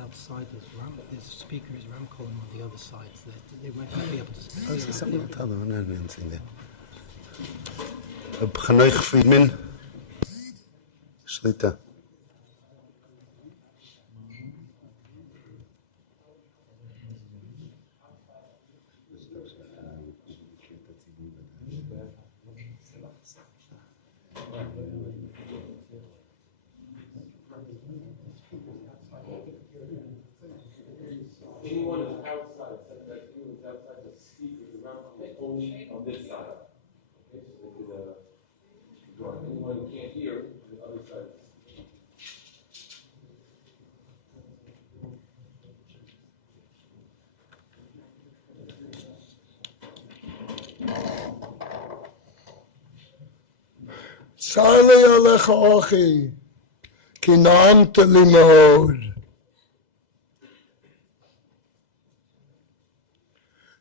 Outside there's speakers, Ramcalling on the other side, so that they might not be able to speak. Oh, something like that, no, anything there. Chanoich Friedman, Shlita. Anyone is outside, except that anyone is outside the speakers around, only on this side. Okay, so they could draw. Anyone who can't hear on the other side of the Tzarli alecha ochi, ki na'amta li ma'od.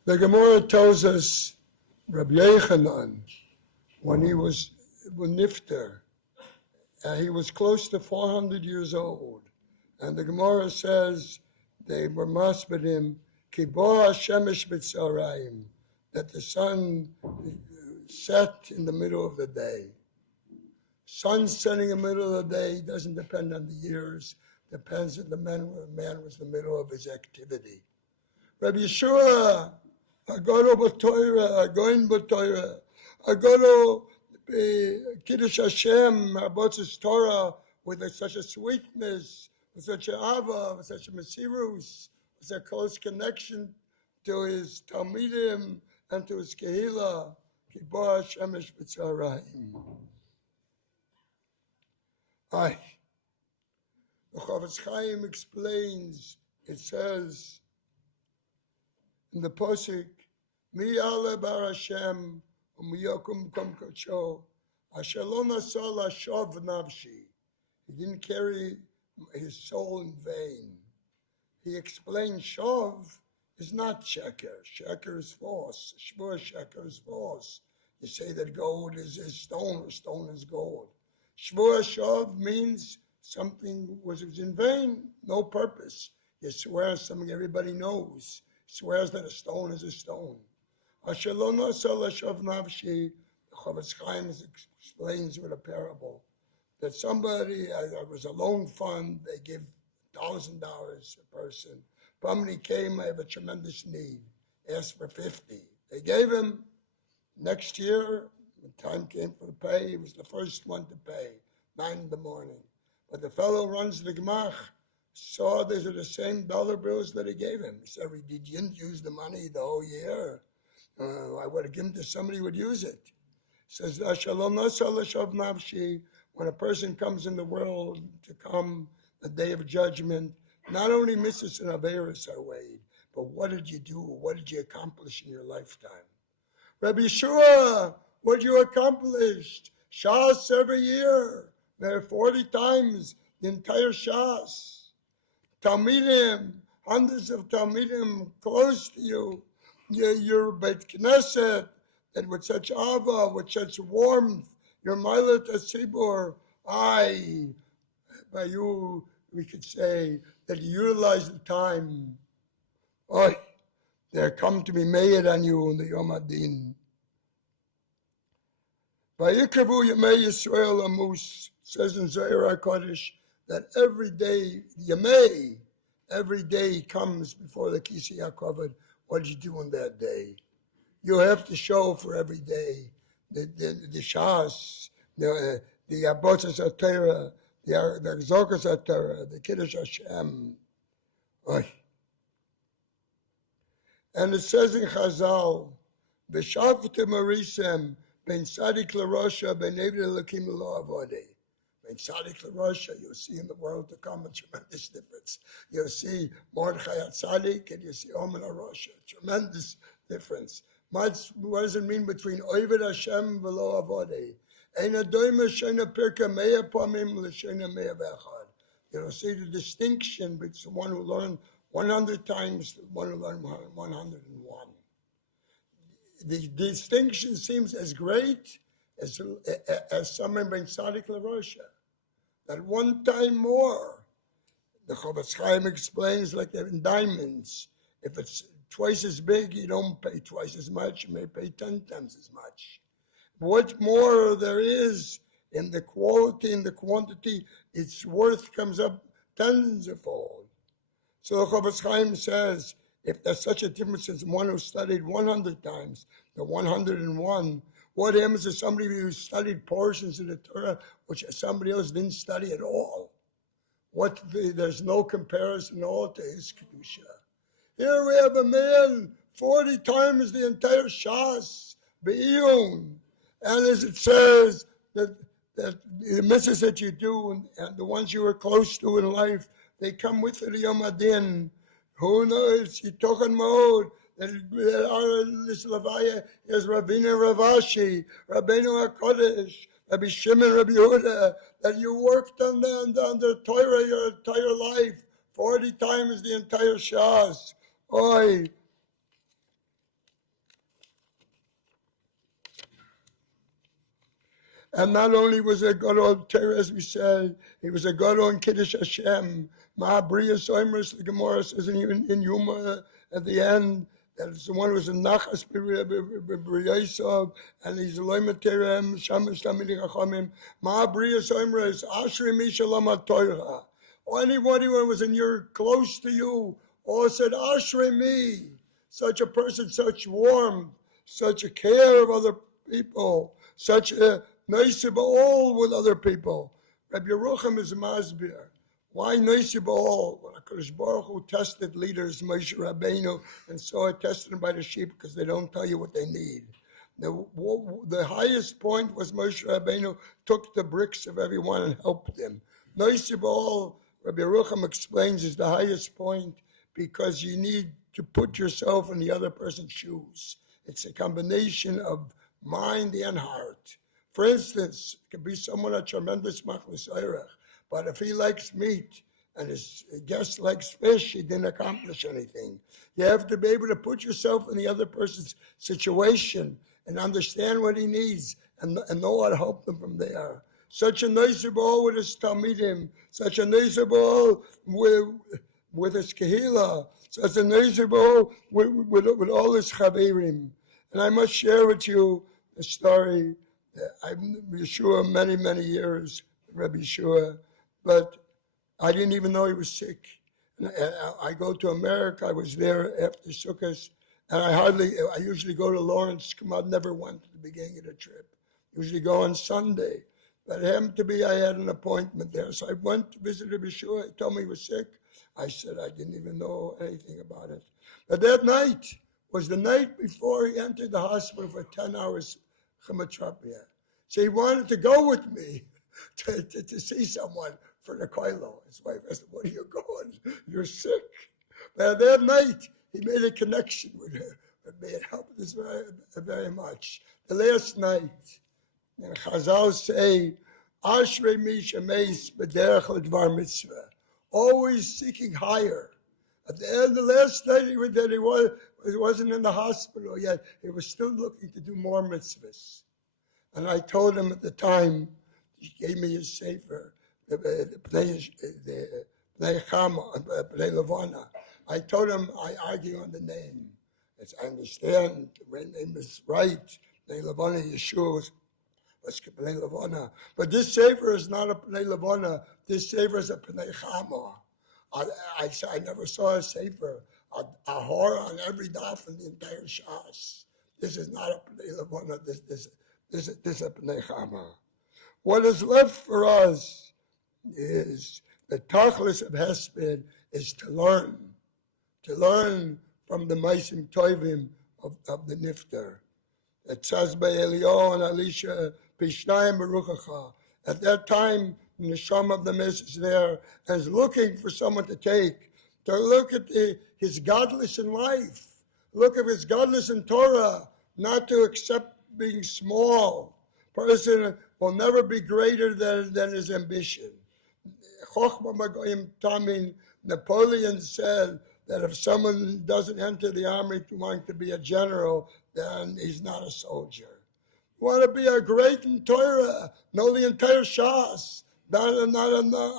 The Gemara tells us Rabbi Yechanan, when he was nifter, he was close to 400 years old, and the Gemara says they were masbid him, ki bo hashemesh b'tzarayim, that the sun set in the middle of the day. Sun setting in the middle of the day doesn't depend on the years, depends on the man was in the middle of his activity. Rabbi Yehoshua, I go to B'Torah, I go in B'Torah, I go to Kiddush Hashem, Rabot's Torah, with such a sweetness, with such a ava, with such a mesirus, with a close connection to his Talmidim and to his Kehillah, Ki bo hashemesh b'tzarayim. Aye. The Chavetz Chaim explains, it says in the Posik, Mi ale bar Hashem, mi yokum kom kacho, asher lo nasa lashov nafshi. He didn't carry his soul in vain. He explained shov is not sheker. Sheker is false. Shvur sheker is false. You say that gold is stone, or stone is gold. Shvur shov means something was in vain, no purpose. You swear something everybody knows. Swears that a stone is a stone. Asher lo nasa lashov nafshi. The Chavetz Chaim explains with a parable that somebody, there was a loan fund, they give $1,000 a person. Somebody came, I have a tremendous need, asked for 50. They gave him. Next year, when time came for the pay, he was the first one to pay, 9 in the morning. But the fellow runs the Gemach, saw these are the same dollar bills that he gave him. He said, you didn't use the money the whole year. I would have given to somebody who would use it. He says, when a person comes in the world to come the day of judgment, not only misses and averis are weighed, but what did you do? What did you accomplish in your lifetime? Rabbi Yehoshua, what you accomplished? Shas every year. There are 40 times the entire Shas. Talmidim, hundreds of Talmidim close to you. Your Beit Knesset, and with such ava, with such warmth, your Milet Asibur, by you, we could say that you utilize the time. There come to be made on you in the Yom Adin. Vayikavu Yemei Yisrael Amus, says in Zohar HaKodesh, that every day, Yemei, every day comes before the Kisi HaKavod. What did you do on that day? You have to show for every day the Shas, the Abotzas HaTorah, the Exokas HaTorah, the Kiddush Hashem. And it says in Chazal, B'shavte Marisem, Ben Sadik LaRosha, Ben Eved Elokim Lo Avodei. Ben Sadik LaRosha, you'll see in the world to come a tremendous difference. You'll see Mordechai Sadik and you see Omen LaRosha. Tremendous difference. What does it mean between Oved Hashem V'lo Avodei? Ein Adoyma Shena Pirka Meya Pamim L'Shena Meya V'echad. You'll see the distinction between one who learned 100 times to one who learned 101. The distinction seems as great as someone being Sadik LaRosha. That one time more. The Chofetz Chaim explains like in diamonds. If it's twice as big, you don't pay twice as much. You may pay 10 times as much. What more there is in the quality and the quantity, its worth comes up tens of fold. So the Chofetz Chaim says, if there's such a difference as one who studied 100 times, the 101, what happens to somebody who studied portions of the Torah which somebody else didn't study at all? There's no comparison at all to his Kedusha. Here we have a man 40 times the entire Shas, Be'iyun. And as it says, that the mitzvahs that you do and the ones you were close to in life, they come with the Yom Adin. Who knows? Yitochen Mode. That this Levaya is Ravina Ravashi, Rabbeinu HaKodesh, Rabbi Shimon, Rabbi Yehuda, that you worked on the Torah your entire life, 40 times the entire Shas. Oi. And not only was a God on Torah, as we said, he was a God on Kiddush Hashem. Ma'abriya Soimers, the Gemara says in Yuma at the end, that it's the one who was in Nachas B'Riyosov, and he's Elohim Terem, Shamash Tamid Chachamim. Ma'abriya Soimers, Ashri Mishalom HaTorah. Or anybody who was close to you, all said, Ashri me. Such a person, such warmth, such a care of other people, such a nice all with other people. Rabbi Yerucham is a masbir. Why nice all? When HaKadosh Baruch Hu tested leaders, Moshe Rabbeinu, and so it tested them by the sheep because they don't tell you what they need. The highest point was Moshe Rabbeinu took the bricks of everyone and helped them. Nice all, Rabbi Yerucham explains, is the highest point because you need to put yourself in the other person's shoes. It's a combination of mind and heart. For instance, it could be someone a tremendous machlis oirech, but if he likes meat and his guest likes fish, he didn't accomplish anything. You have to be able to put yourself in the other person's situation and understand what he needs and know how to help them from there. Such a nice ball with his talmidim, such a nice ball with his kehila, such a nice ball with all his chaverim. And I must share with you a story. I've been Yehoshua many years, Rabbi Yehoshua, but I didn't even know he was sick. And I go to America. I was there after Sukkot, and I usually go to Lawrence. I never went at the beginning of the trip. Usually go on Sunday. But it happened to be I had an appointment there, so I went to visit Rabbi Yehoshua. He told me he was sick. I said I didn't even know anything about it. But that night was the night before he entered the hospital for 10 hours. So he wanted to go with me to see someone for the koilo. His wife asked him, "Where are you going? You're sick." But that night, he made a connection with her. It helped us very, very much. The last night, and Chazal say, Ashrei mi shemeis b'derech l'dvar mitzvah, always seeking higher. At the end, the last night he wasn't in the hospital yet. He was still looking to do more mitzvahs. And I told him at the time, he gave me his sefer, the Bnei Levana. I told him I argue on the name. As I understand, the name is right. Bnei Levana, Yeshua was Bnei Levana. But this sefer is not a Bnei Levana. This sefer is a Bnei Chama. I never saw a sefer, a horror on every daf in the entire Shas. This is not a Bnei Levana. This is a Bnei Chama. What is left for us is the tachlis of Hesped is to learn from the Maisim Tovim of the Nifter. It says by Eliyahu and Elisha, Pishnayim Baruchacha. At that time, the neshama of the Mess is there and is looking for someone to look at his godless in life, look at his godless in Torah, not to accept being small. Person will never be greater than his ambition. Chochma Magoyim Tamin, Napoleon said that if someone doesn't enter the army to want to be a general, then he's not a soldier. You want to be a great in Torah, know the entire Shas, not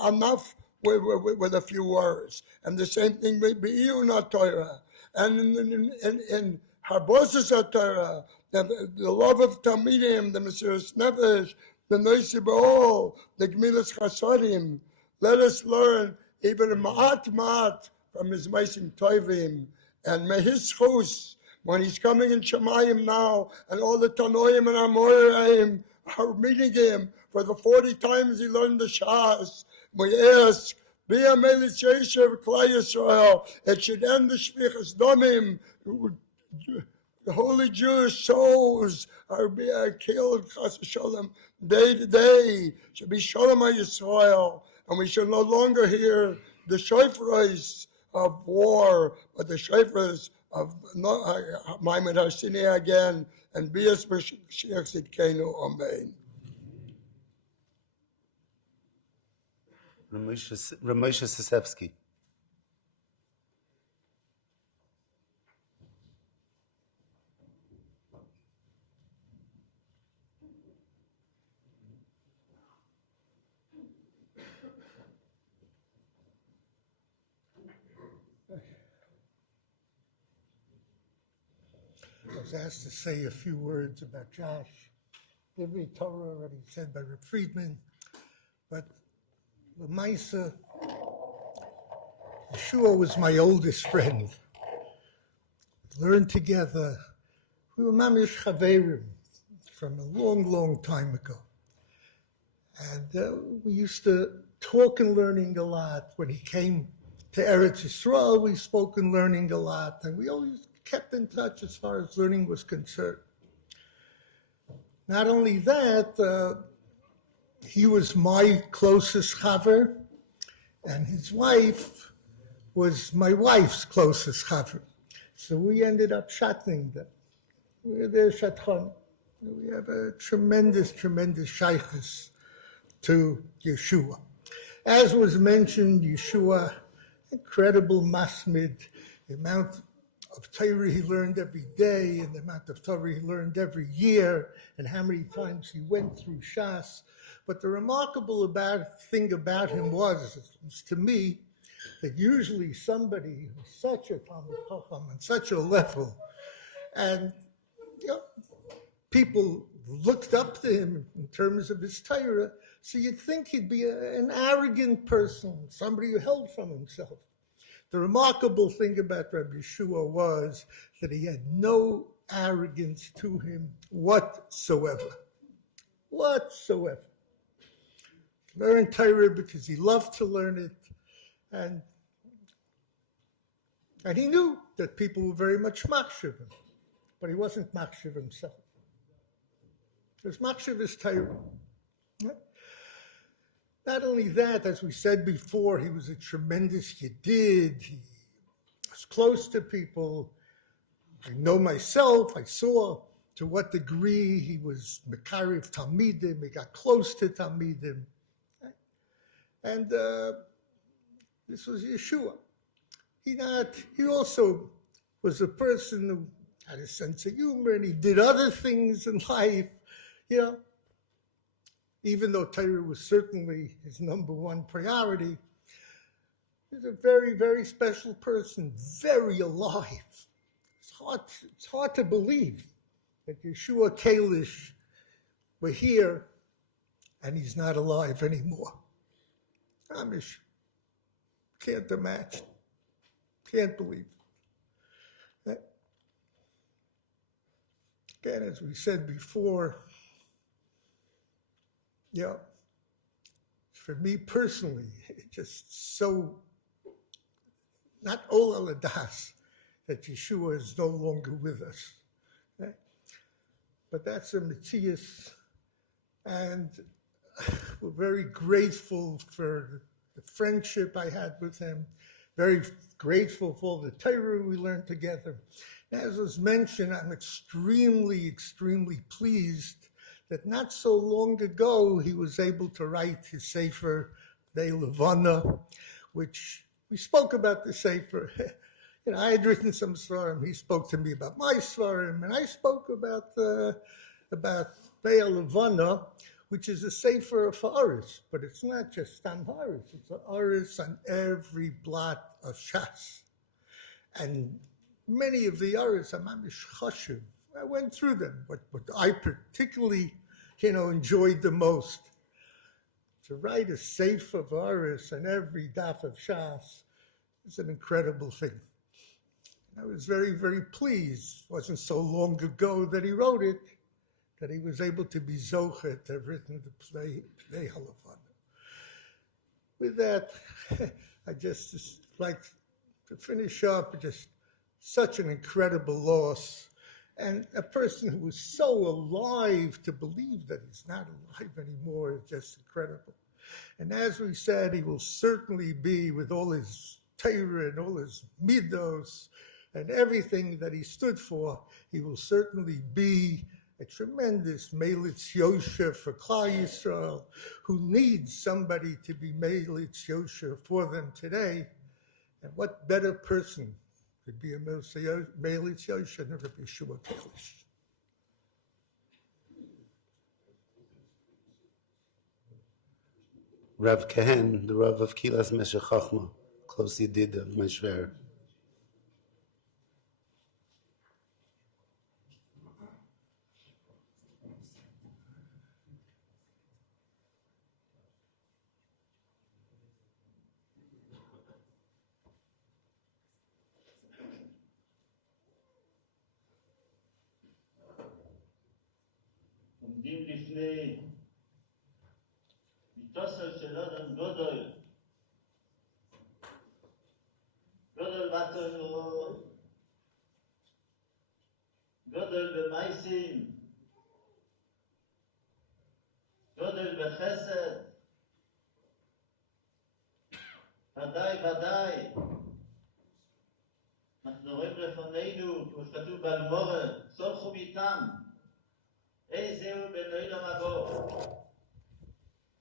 enough with a few words. And the same thing with Be'iyun Torah. And in Harbosas Torah, the love of Talmidim, the Mesiras Nefesh, the Noisi B'ol, the Gemilas Chasadim. Let us learn even Ma'at from his Maisim Tovim. And may his chus, when he's coming in Shemayim now, and all the Tanoim and Amoraim are meeting him for the 40 times he learned the Shas, we ask, be a Melis Yeshev Klai Yisrael. It should end the Shvichas Domim. The holy Jewish souls are being killed, Chas Shalom, day to day. Should be Shalom Yisrael, and we should no longer hear the shofars of war, but the shofars of Maimon Harsini again, and Bias Mashiach Tzidkenu. Amen. Ramosha Sisevsky. I was asked to say a few words about Josh. Every Torah already said by Reb Friedman, but Lamaisa, Yehoshua was my oldest friend. Learned together. We were mamish chaverim from a long, long time ago. And we used to talk and learning a lot. When he came to Eretz Yisrael, we spoke and learning a lot. And we always kept in touch as far as learning was concerned. Not only that, he was my closest chaver, and his wife was my wife's closest chaver. So we ended up shatling them. We were there shatchon. We have a tremendous, tremendous shaykhus to Yehoshua. As was mentioned, Yehoshua, incredible masmid, the amount of Torah he learned every day, and the amount of Torah he learned every year, and how many times he went through Shas. But the remarkable thing about him was, at least to me, that usually somebody who's such a Talmid Chacham and such a level, and people looked up to him in terms of his Torah, so you'd think he'd be an arrogant person, somebody who held from himself. The remarkable thing about Rabbi Yehoshua was that he had no arrogance to him whatsoever. Whatsoever. Learned Torah because he loved to learn it, and he knew that people were very much machshav him, but he wasn't machshav himself. He was machshav his Torah. Not only that, as we said before, he was a tremendous yedid. He was close to people. I know myself, I saw to what degree he was Mekariv Talmidim, he got close to Talmidim. And this was Yeshua. He also was a person who had a sense of humor, and he did other things in life, even though Torah was certainly his number one priority. He's a very, very special person, very alive. It's hard to believe that Yeshua Kalish were here and he's not alive anymore. Amish, can't imagine, can't believe it. Again, as we said before, for me personally, it's just so not ola ladas that Yeshua is no longer with us. Okay? But that's a Matthias, and we're very grateful for the friendship I had with him, very grateful for all the Torah we learned together. As was mentioned, I'm extremely, extremely pleased that not so long ago he was able to write his Sefer Levaya, which we spoke about the Sefer. I had written some svarim. He spoke to me about my svarim, and I spoke about Levaya, which is a Sefer for Aris, but it's not just on Aris. It's an Aris on every blot of Shas, and many of the Aris are mamish chashuv. I went through them. What I particularly, enjoyed the most, to write a Sefer of Aris on every daf of Shas is an incredible thing. I was very, very pleased. It wasn't so long ago that he wrote it, that he was able to be zocher to have written the play Halavana. With that, I just like to finish up, just such an incredible loss. And a person who was so alive, to believe that he's not alive anymore is just incredible. And as we said, he will certainly be, with all his Torah and all his midos and everything that he stood for, he will certainly be a tremendous Melitz Yosha for Klal Yisrael, who needs somebody to be Melitz Yosha for them today. And what better person could be a Melitz Yosha than Rabbi Yehoshua Kalish? Rav Kehen, the Rav of Kilas Meshech Chachma, close Yedid of Meshver. עומדים לפני מיתוסו של אדם גודל, גודל בתורה, גודל במעשים, גודל בחסד, ודאי, אנחנו רואים לפנינו, כמו שכתוב בגמרא, סולחו איתם, איזהו בן עולם הבא?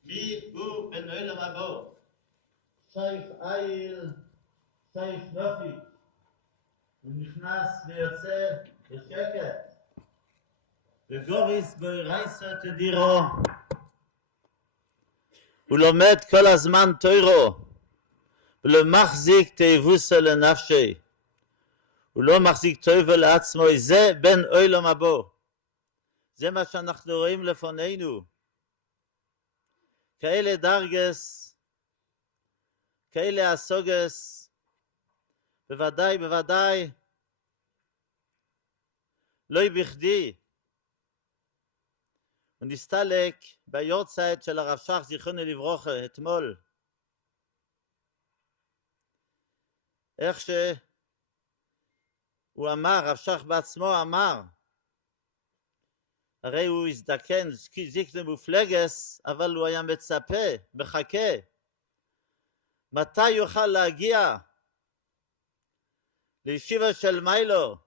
מי הוא בן עולם הבא? סייף איל, סייף נופי. הוא נכנס ויוצא בשקט. וגוריס גוירייסו תדירו. הוא לומד כל הזמן תוירו. ולא מחזיק תאבוסו לנפשי. הוא לא מחזיק תאבו לעצמו. זה בן עולם הבא. זה מה שאנחנו רואים לפנינו. כאלה דרגס, כאלה הסוגס, בוודאי, לא בכדי. הוא נסתלק ביורצייט של הרב שך זיכרונו לברכה אתמול. איך שהוא אמר, הרב שך בעצמו אמר, הרי הוא הזדקן, זקנה מופלגס, אבל הוא היה מצפה, מחכה. מתי יוכל להגיע לישיבה של מיילו,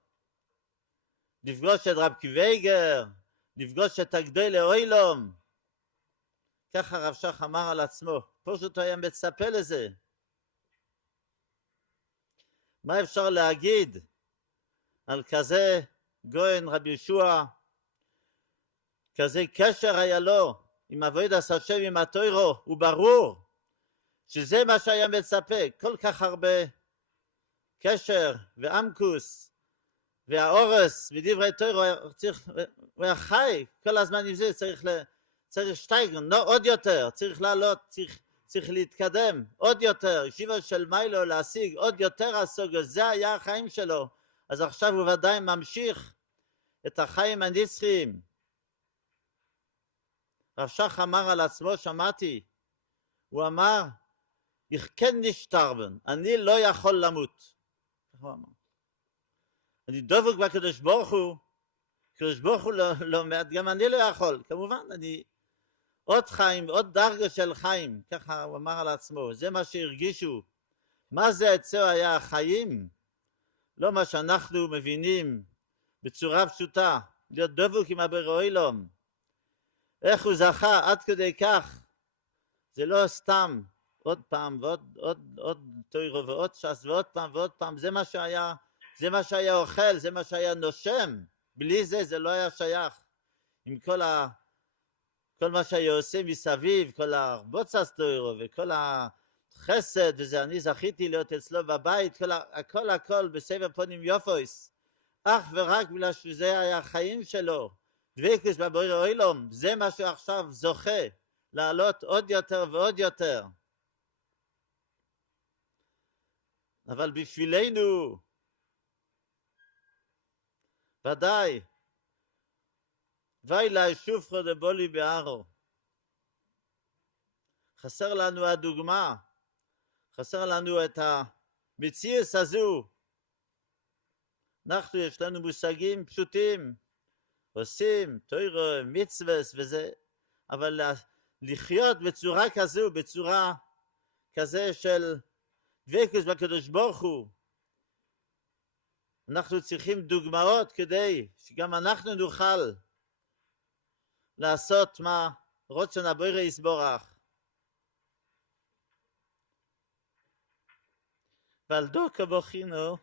לפגוש את רב קיוויגר, לפגוש את הגדולי אוילום. ככה רב שך אמר על עצמו, פשוט היה מצפה לזה. מה אפשר להגיד על כזה גויין רבי יהושע, כזה קשר היה לו עם עבודת השם, עם התוירו, הוא ברור שזה מה שהיה מצפה, כל כך הרבה קשר ועמקוס והאורס ודברי תוירו, הוא היה חי כל הזמן עם זה, צריך שטייגן, לא עוד יותר, צריך לעלות, צריך להתקדם עוד יותר, ישיבה של מיילו להשיג עוד יותר הסוגיה, זה היה החיים שלו. אז עכשיו הוא ודאי ממשיך את החיים הנצחיים. רב שך אמר על עצמו, שמעתי, הוא אמר, ich kann nicht sterben, אני לא יכול למות. אני דבוק בקדוש ברוך הוא, קדוש ברוך הוא לא מעט, גם אני לא יכול, כמובן, אני עוד חיים, עוד דרגה של חיים, ככה הוא אמר על עצמו, זה מה שהרגישו. מה זה אצלו היה החיים? לא מה שאנחנו מבינים בצורה פשוטה, להיות דבוק עם הבורא עולם. איך הוא זכה עד כדי כך, זה לא סתם עוד פעם ועוד תוירו ועוד ש"ס ועוד פעם, זה מה שהיה אוכל, זה מה שהיה נושם, בלי זה לא היה שייך. עם כל מה שהיה עושה מסביב, כל הרבוצס תוירו וכל החסד, וזה אני זכיתי להיות אצלו בבית, הכל בסבר פונים יופויס, אך ורק בגלל שזה היה החיים שלו, דבקות בבורא עולם, זה מה שעכשיו זוכה לעלות עוד יותר ועוד יותר. אבל בשבילנו, ודאי, ואילי שופרו דבולי בערו. חסר לנו הדוגמה, חסר לנו את המציאות הזו. אנחנו יש לנו מושגים פשוטים, עושים תורה, מצוות וזה, אבל לחיות בצורה כזו, בצורה כזה של דבקות בקדוש ברוך הוא, אנחנו צריכים דוגמאות כדי שגם אנחנו נוכל לעשות מה רצון הבורא יסבורך. ועל דוקא בוכינו,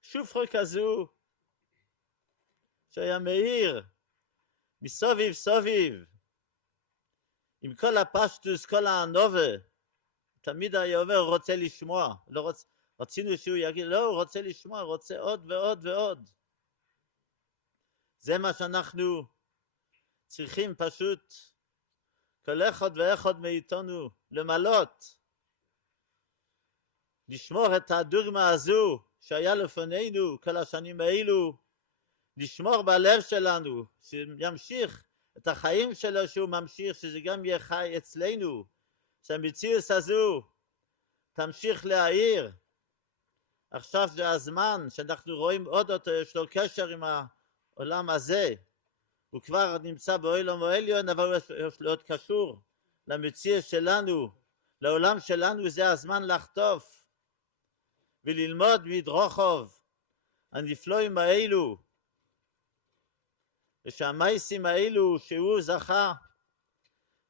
שופרו כזו שהיה מאיר מסוביב סוביב, עם כל הפשטוס, כל הנובה, תמיד היה אומר, הוא רוצה לשמוע, רצינו שהוא יגיד, לא, הוא רוצה לשמוע, הוא רוצה עוד ועוד ועוד. זה מה שאנחנו צריכים פשוט, כל אחד ואחד מאיתנו, למלות, לשמור את הדוגמה הזו, שהיה לפנינו כל השנים האלו, לשמור בלב שלנו, שימשיך את החיים שלו שהוא ממשיך, שזה גם יהיה חי אצלנו, שהמציאות הזו תמשיך להאיר. עכשיו זה הזמן שאנחנו רואים עוד אותו, יש לו קשר עם העולם הזה, הוא כבר נמצא בעולם העליון, אבל הוא יש לו עוד קשור למציאות שלנו, לעולם שלנו. זה הזמן לחטוף וללמוד מדרוכוב הנפלאים האלו, ושהמייסים האלו שהוא זכה,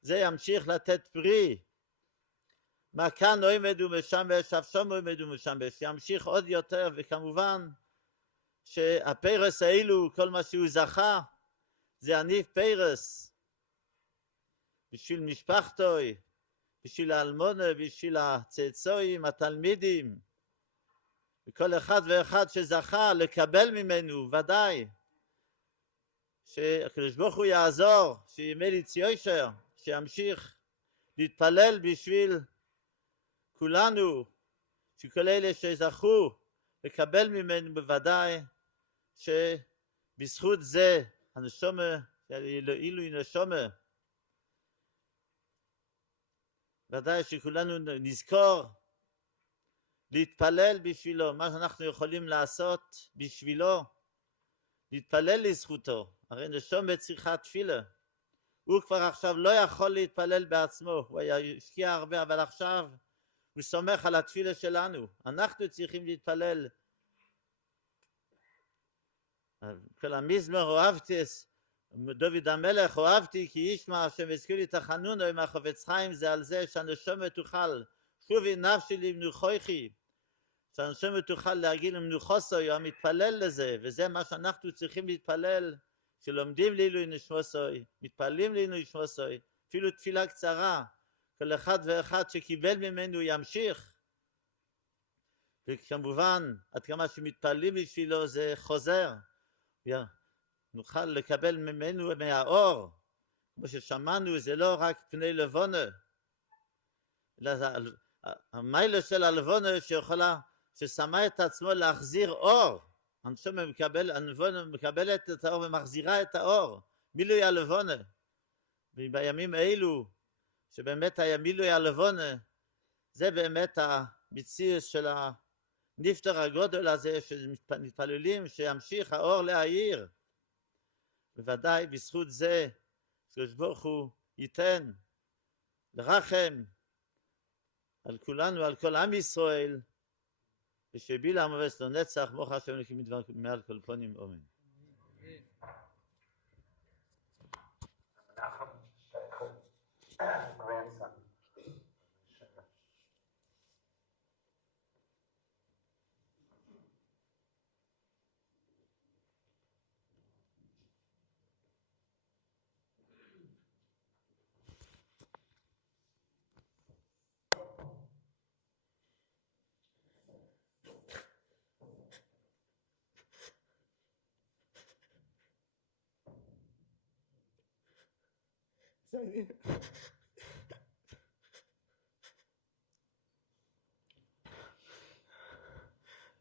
זה ימשיך לתת פרי. מה כאן עומד ומשמש, אף שם עומד ומשמש, ימשיך עוד יותר, וכמובן שהפרס האלו, כל מה שהוא זכה, זה עניב פרס, בשביל משפחתוי, בשביל האלמונה, בשביל הצאצויים, התלמידים, וכל אחד ואחד שזכה לקבל ממנו, ודאי, שהקדוש ברוך הוא יעזור, שימליץ יושר, שימשיך להתפלל בשביל כולנו, שכל אלה שזכו לקבל ממנו, בוודאי שבזכות זה הנשמה, אילו נשמה, ודאי שכולנו נזכור להתפלל בשבילו, מה שאנחנו יכולים לעשות בשבילו, להתפלל לזכותו. הרי נשמה צריכה תפילה, הוא כבר עכשיו לא יכול להתפלל בעצמו, הוא היה השקיע הרבה, אבל עכשיו הוא סומך על התפילה שלנו. אנחנו צריכים להתפלל. כל המזמור אוהבתי, דוד המלך אוהבתי כי ישמע השם הזכיר לי תחנונו עם החפץ חיים, זה על זה שהנשמה תוכל שובי נפשי למנוחויכי, שהנשמה תוכל להגיע למנוחוסוי, המתפלל לזה, וזה מה שאנחנו צריכים להתפלל, שלומדים לעילוי נשמוסוי, מתפללים לעילוי נשמוסוי, אפילו תפילה קצרה, כל אחד ואחד שקיבל ממנו ימשיך, וכמובן עד כמה שמתפללים בשבילו זה חוזר, נוכל לקבל ממנו מהאור, כמו ששמענו, זה לא רק פני לבונה, אלא המיילה של הלבונה שיכולה, ששמה את עצמו להחזיר אור, הנשמה מקבלת את האור ומחזירה את האור, מילוי הלבונה, ובימים אלו, שבאמת היה מילוי הלבונה, זה באמת המציאות של הנפטר הגודל הזה, שמתפללים שימשיך האור להאיר, בוודאי בזכות זה, שקדוש ברוך הוא ייתן לרחם על כולנו, על כל עם ישראל, ושבילה המובס לו נצח, מוח השם אלוקים מדבר מעל כל פונים, אמן. grandson.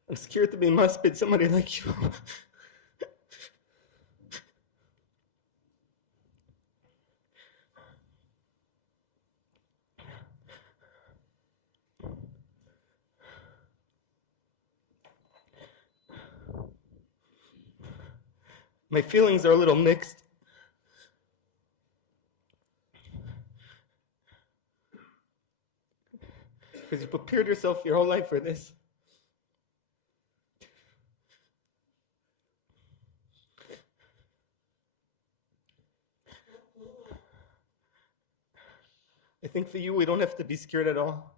I'm scared to be maspid somebody like you. My feelings are a little mixed. Because you prepared yourself your whole life for this. I think for you, we don't have to be scared at all.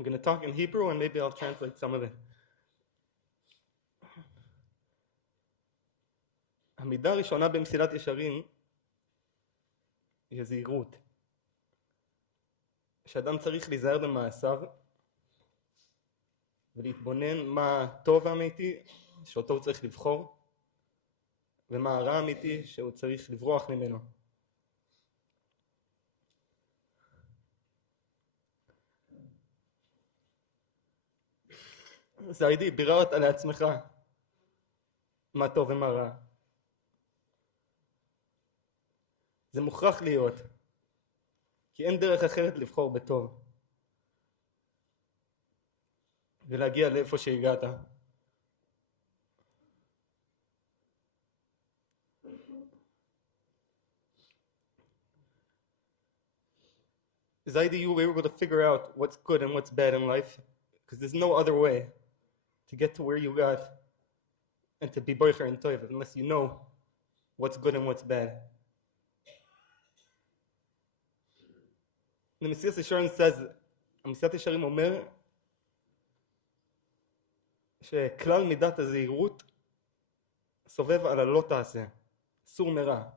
I'm going to talk in Hebrew and maybe I'll translate some of it. המידה הראשונה במסילת ישרים היא הזהירות. שאדם צריך להיזהר במעשיו ולהתבונן מה הטוב האמיתי שאותו הוא צריך לבחור ומה הרע האמיתי שהוא צריך לברוח ממנו. זיידי, ביררת לעצמך מה טוב ומה רע. זה מוכרח להיות, כי אין דרך אחרת לבחור בטוב ולהגיע לאיפה שהגעת. Zaidi, you were able to figure out what's good and what's bad in life, because there's no other way to get to where you got and to be boicher and toiv unless you know what's good and what's bad. The Messias Yesharim says, המסיעת ישרים אומר שכלל מידת הזהירות סובב על הלא תעשה, סור מרע.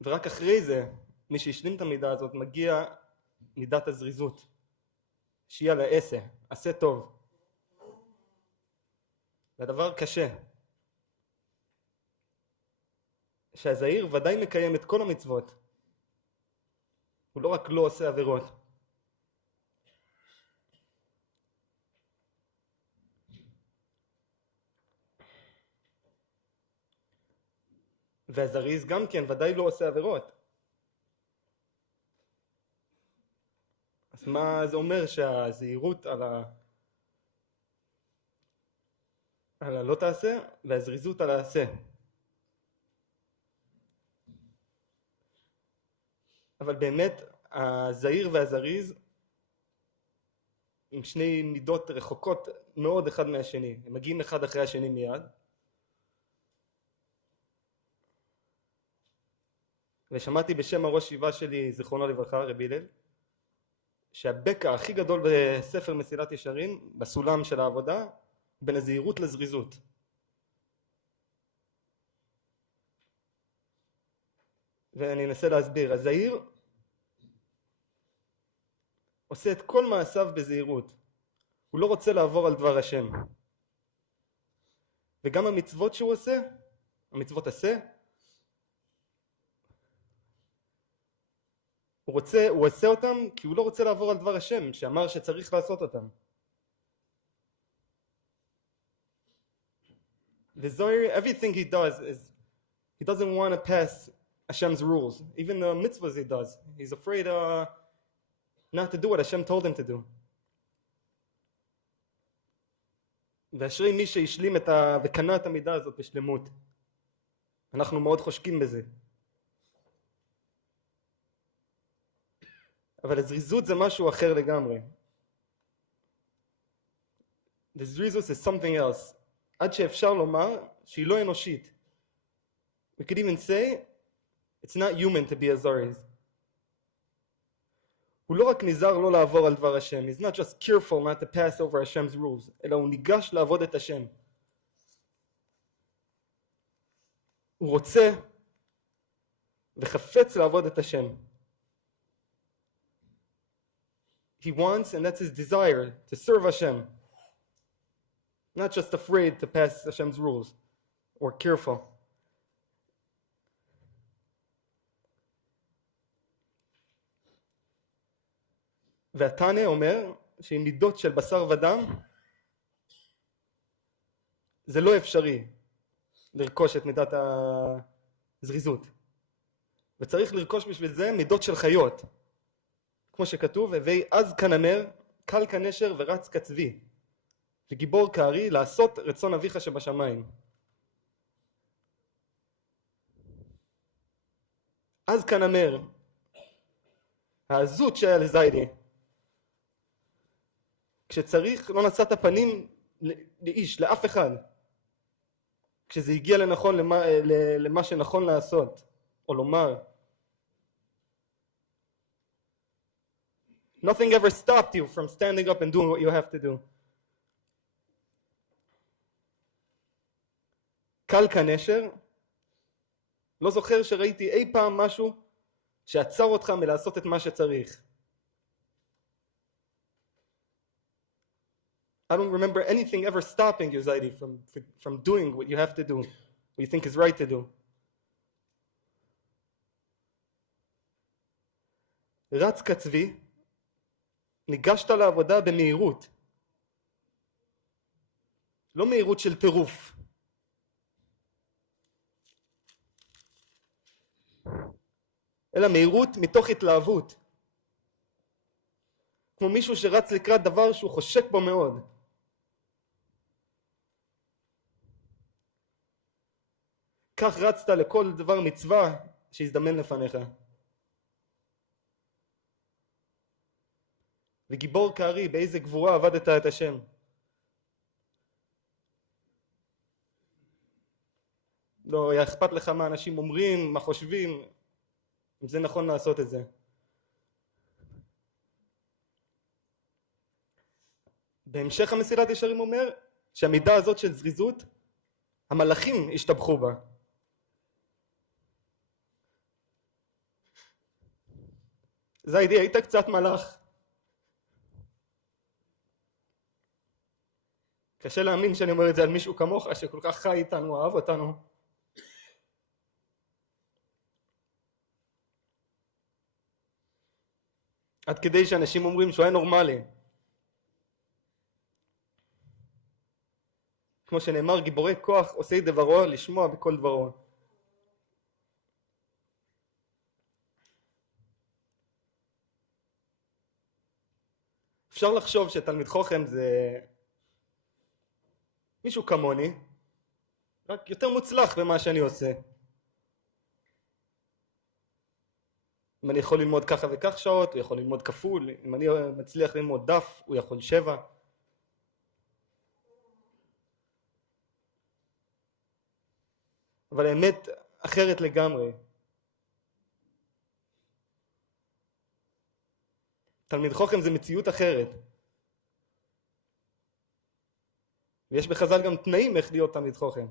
ורק אחרי זה, מי שישלים את המידה הזאת, מגיע מידת הזריזות, שהיא על העשה, עשה טוב. והדבר קשה, שהזהיר ודאי מקיים את כל המצוות, הוא לא רק לא עושה עבירות. והזריז גם כן ודאי לא עושה עבירות. אז מה זה אומר שהזהירות על הלא תעשה והזריזות על העשה? אבל באמת הזהיר והזריז עם שני מידות רחוקות מאוד אחד מהשני, הם מגיעים אחד אחרי השני מיד. ושמעתי בשם הראש שיבה שלי, זיכרונו לברכה, רבי הלל, שהבקע הכי גדול בספר מסילת ישרים, בסולם של העבודה, בין הזהירות לזריזות. ואני אנסה להסביר. הזהיר עושה את כל מעשיו בזהירות. הוא לא רוצה לעבור על דבר השם. וגם המצוות שהוא עושה, המצוות עשה, הוא עושה אותם כי הוא לא רוצה לעבור על דבר השם, שאמר שצריך לעשות אותם. וזוהיר, everything he does is, he doesn't want to pass Hashem's rules. Even the mitzvahs he does. He's afraid not to do what Hashem told him to do. ואשרי מי שהשלים וקנה את המידה הזאת בשלמות. אנחנו מאוד חושקים בזה. אבל הזריזות זה משהו אחר לגמרי. The זריזות is something else. עד שאפשר לומר שהיא לא אנושית. We could even say it's not human to be a zariz. הוא לא רק נזהר לא לעבור על דבר השם. He's not just careful not to pass over Hashem's rules, אלא הוא ניגש לעבוד את השם. הוא רוצה וחפץ לעבוד את השם. He wants, and that's his desire, to serve Hashem. Not just afraid to pass Hashem's rules, or careful. והתנא אומר שעם מידות של בשר ודם זה לא אפשרי לרכוש את מידת הזריזות, וצריך לרכוש בשביל זה מידות של חיות, כמו שכתוב, הווי אז כנמר, קל כנשר ורץ כצבי, וגיבור כארי לעשות רצון אביך שבשמיים. אז כנמר, העזות שהיה לזיידי, כשצריך לא נשאת פנים לאיש, לאף אחד, כשזה הגיע למה שנכון לעשות או לומר. Nothing ever stopped you from standing up and doing what you have to do. קל כנשר, לא זוכר שראיתי אי פעם משהו שעצר אותך מלעשות את מה שצריך. I don't remember anything ever stopping you, Zaidi, from doing what you have to do, what you think is right to do. רץ כצבי, ניגשת לעבודה במהירות. לא מהירות של טירוף. אלא מהירות מתוך התלהבות. כמו מישהו שרץ לקראת דבר שהוא חושק בו מאוד. כך רצת לכל דבר מצווה שיזדמן לפניך. וגיבור כארי, באיזה גבורה עבדת את השם. לא היה אכפת לך מה אנשים אומרים, מה חושבים, אם זה נכון לעשות את זה. בהמשך המסילת ישרים אומר שהמידה הזאת של זריזות, המלאכים השתבחו בה. זיידי, היית קצת מלאך. קשה להאמין שאני אומר את זה על מישהו כמוך שכל כך חי איתנו, אהב אותנו. עד כדי שאנשים אומרים שהוא היה נורמלי. כמו שנאמר, גיבורי כוח עושי דברו לשמוע בכל דברו. אפשר לחשוב שתלמיד חוכם זה מישהו כמוני, רק יותר מוצלח במה שאני עושה. אם אני יכול ללמוד ככה וכך שעות, הוא יכול ללמוד כפול. אם אני מצליח ללמוד דף, הוא יכול 7. אבל האמת אחרת לגמרי. תלמיד חוכם זה מציאות אחרת. ויש בחז"ל גם תנאים איך להיות תלמיד חוכם.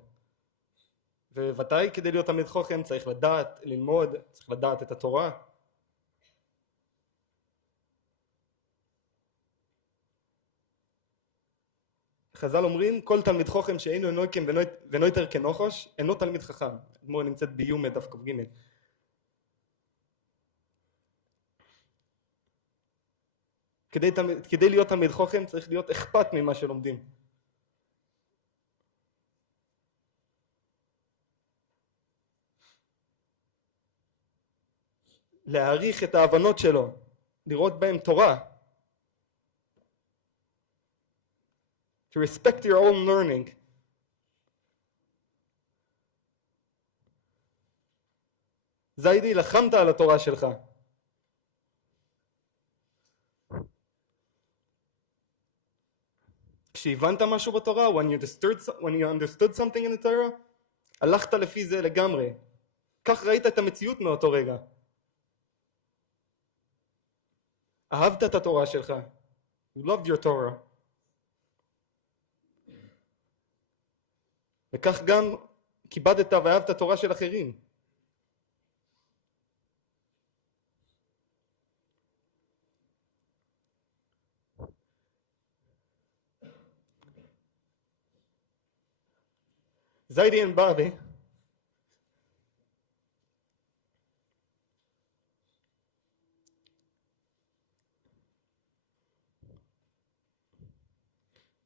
וודאי כדי להיות תלמיד חוכם צריך לדעת, ללמוד, צריך לדעת את התורה. חז"ל אומרים, כל תלמיד חוכם שאינו אנויקם ואינו יותר כנוחוש, אינו תלמיד חכם. אדמו"ר נמצאת ביום דף ק"ג. כדי להיות תלמיד חוכם צריך להיות אכפת ממה שלומדים. להעריך את ההבנות שלו, לראות בהם תורה. To respect your own learning. זיידי, לחמת על התורה שלך. כשהבנת משהו בתורה, when you understood something in the Torah, הלכת לפי זה לגמרי. כך ראית את המציאות מאותו רגע. אהבת את התורה שלך. You loved your Torah. וכך גם כיבדת ואהבת התורה של אחרים. Zaidi and Bobby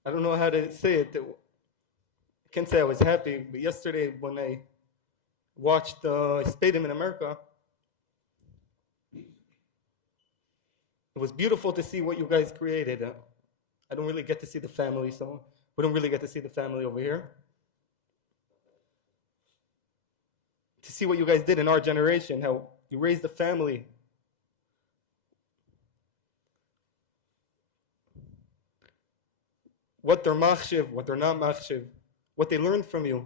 I don't know how to say it. I can't say I was happy, but yesterday when I watched Spadem in America, it was beautiful to see what you guys created. I don't really get to see the family, so we don't really get to see the family over here. To see what you guys did in our generation, how you raised a family. What they're machshiv, what they're not machshiv, what they learned from you.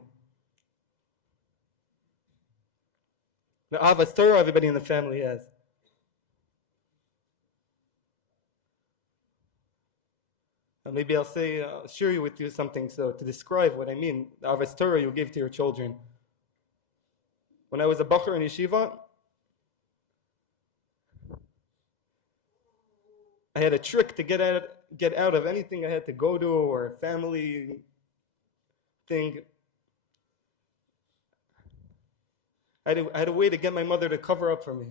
The Avas Torah everybody in the family has. Maybe I'll share with you something so to describe what I mean. The Avas Torah you give to your children. When I was a bacher in yeshiva, I had a trick to get out of anything I had to go to or a family thing. I had a way to get my mother to cover up for me.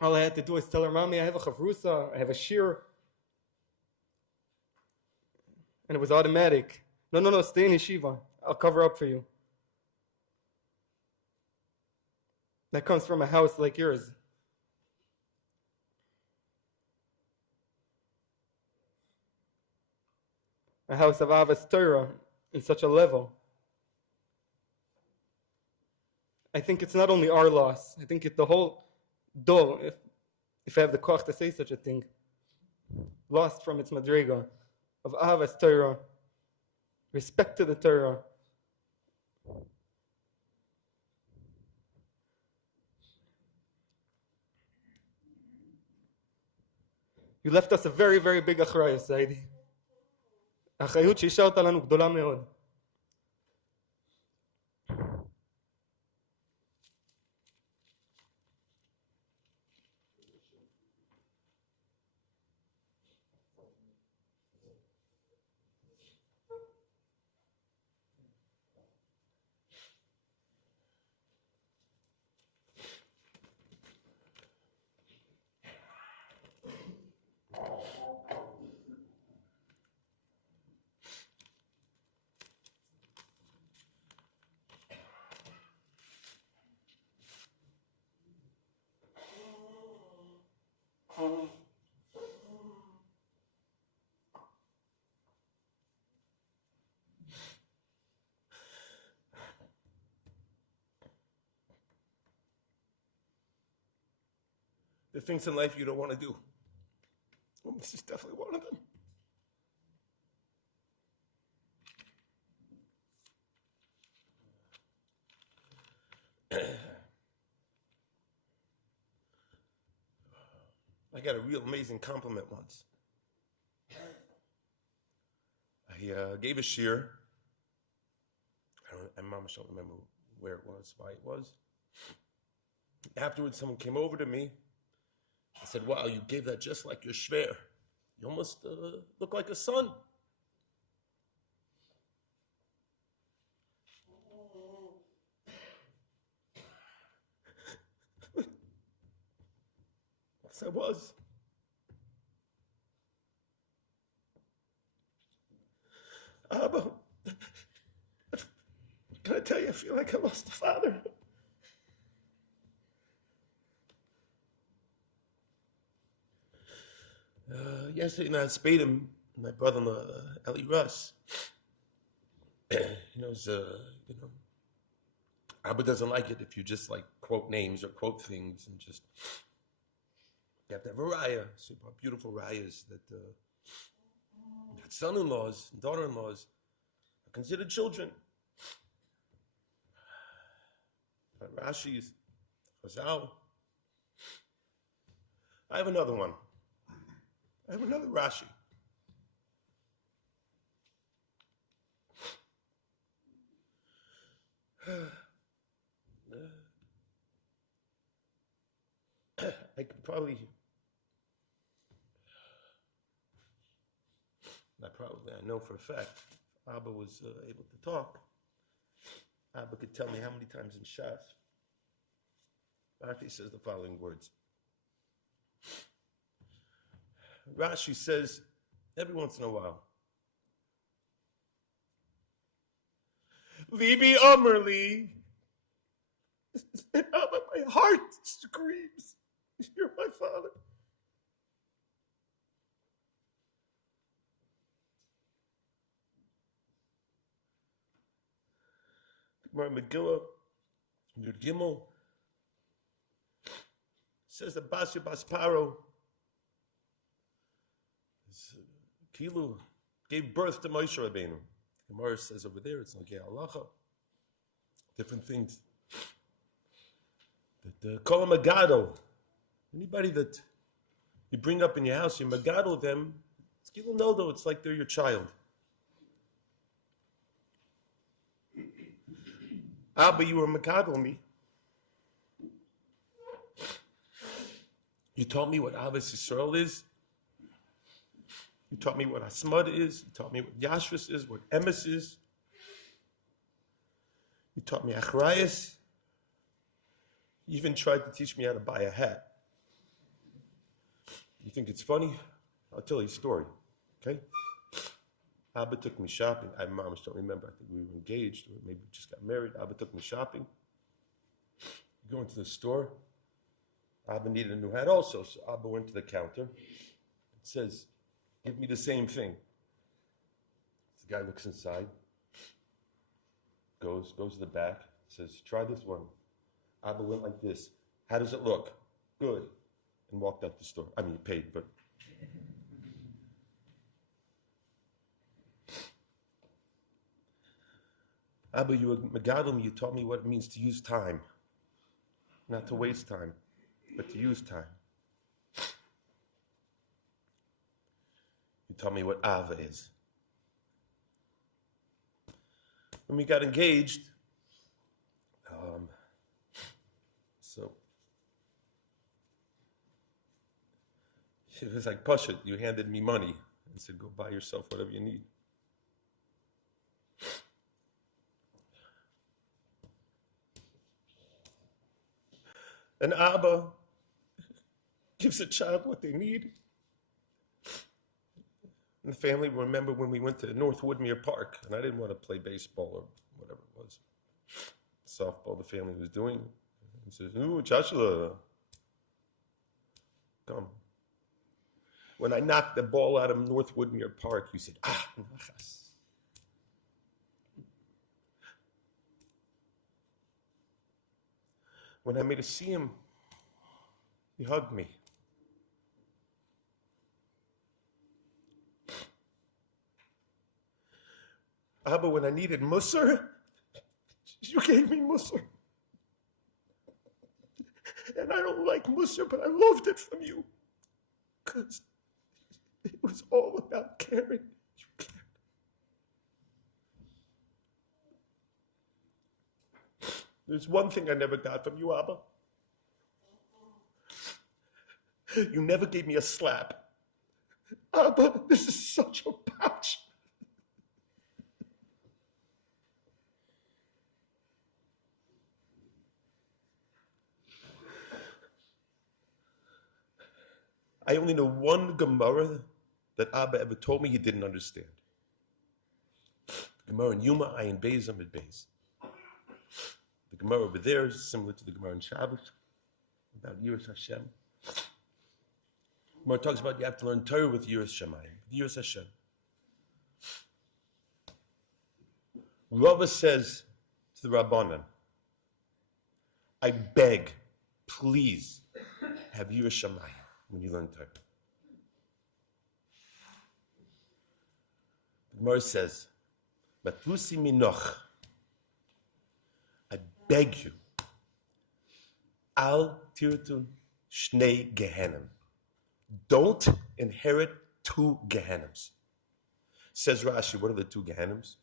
All I had to do is tell her, Mommy, I have a chavrusa, I have a shir. And it was automatic. No, stay in yeshiva. I'll cover up for you. That comes from a house like yours. A house of Avas Torah in such a level. I think it's not only our loss. I think it's the whole dor, if I have the koch to say such a thing, lost from its madriga of Avas Torah, respect to the Torah. You left us a very, very big achrayus, Saidi. האחריות שהשארת לנו גדולה מאוד. the things in life you don't want to do. Well, this is definitely one of them. I got a real amazing compliment once. I gave a shir. I don't remember where it was, why it was. Afterwards, someone came over to me and said, "Wow, you gave that just like your shver. You almost look like a son." Yes, I was. But can I tell you, I feel like I lost a father. Yesterday night, I spayed him, my brother-in-law, Eli Russ. Abba doesn't like it if you just like quote names or quote things and just. You have to have a raya, super beautiful rayas that son-in-laws and daughter-in-laws are considered children. Rashi's, Chazal. I have another one. I have another Rashi. I could probably, I know for a fact, Abba was able to talk. Abba could tell me how many times in Shas Rashi says the following words. Rashi says every once in a while, Libi Amrli, Abba, my heart screams, you're my father. Gemara Megillah, Yud Gimel, says that Basya Basparo, Kilu, gave birth to Moshe Rabbeinu. Gemara says over there, it's like Halacha, different things. That Kol Magadol, anybody that you bring up in your house, you Magadol them, it's Kilu Noldo, it's like they're your child. Abba, you were Magadol me. You taught me what Avos Yisrael is. You taught me what Asmad is. You taught me what Yashvis is, what Emes is. You taught me Achrayas. You even tried to teach me how to buy a hat. You think it's funny? I'll tell you a story, okay? Abba took me shopping. I don't remember. I think we were engaged, or maybe we just got married. Abba took me shopping. You go into the store. Abba needed a new hat also, so Abba went to the counter. It says, "Give me the same thing." The guy looks inside, goes to the back, says, "Try this one." Abba went like this. "How does it look?" "Good." And walked out the store. I mean, he paid, but. Abba, you were Megadim, you taught me what it means to use time. Not to waste time, but to use time. You taught me what Ava is. When we got engaged, it was like, push it. You handed me money and said, go buy yourself whatever you need. And Abba gives a child what they need. And the family remember when we went to North Woodmere Park, and I didn't want to play baseball or whatever it was. Softball the family was doing. He says, "Ooh, Joshua, come." When I knocked the ball out of North Woodmere Park, you said, nachas. When I made a siyum, he hugged me. Abba, when I needed Musar, you gave me Musar. And I don't like Musar, but I loved it from you. Because it was all about caring. You cared. There's one thing I never got from you, Abba. You never gave me a slap. Abba, this is such a patch. I only know one Gemara that Abba ever told me he didn't understand. Gemara in Yuma, Ayin Beis, Amid Beis. The Gemara over there is similar to the Gemara in Shabbos about Yiras Hashem. Gemara talks about you have to learn Torah with Yiras Shamayim, Yiras Hashem. Rava says to the Rabbanan, I beg, please, have Yiras Shamayim when you learn Torah. The Gemara says, Matusi minoch, I beg you, al tirtun shnei gehenim. Don't inherit two Gehennims. Says Rashi, what are the two Gehennims?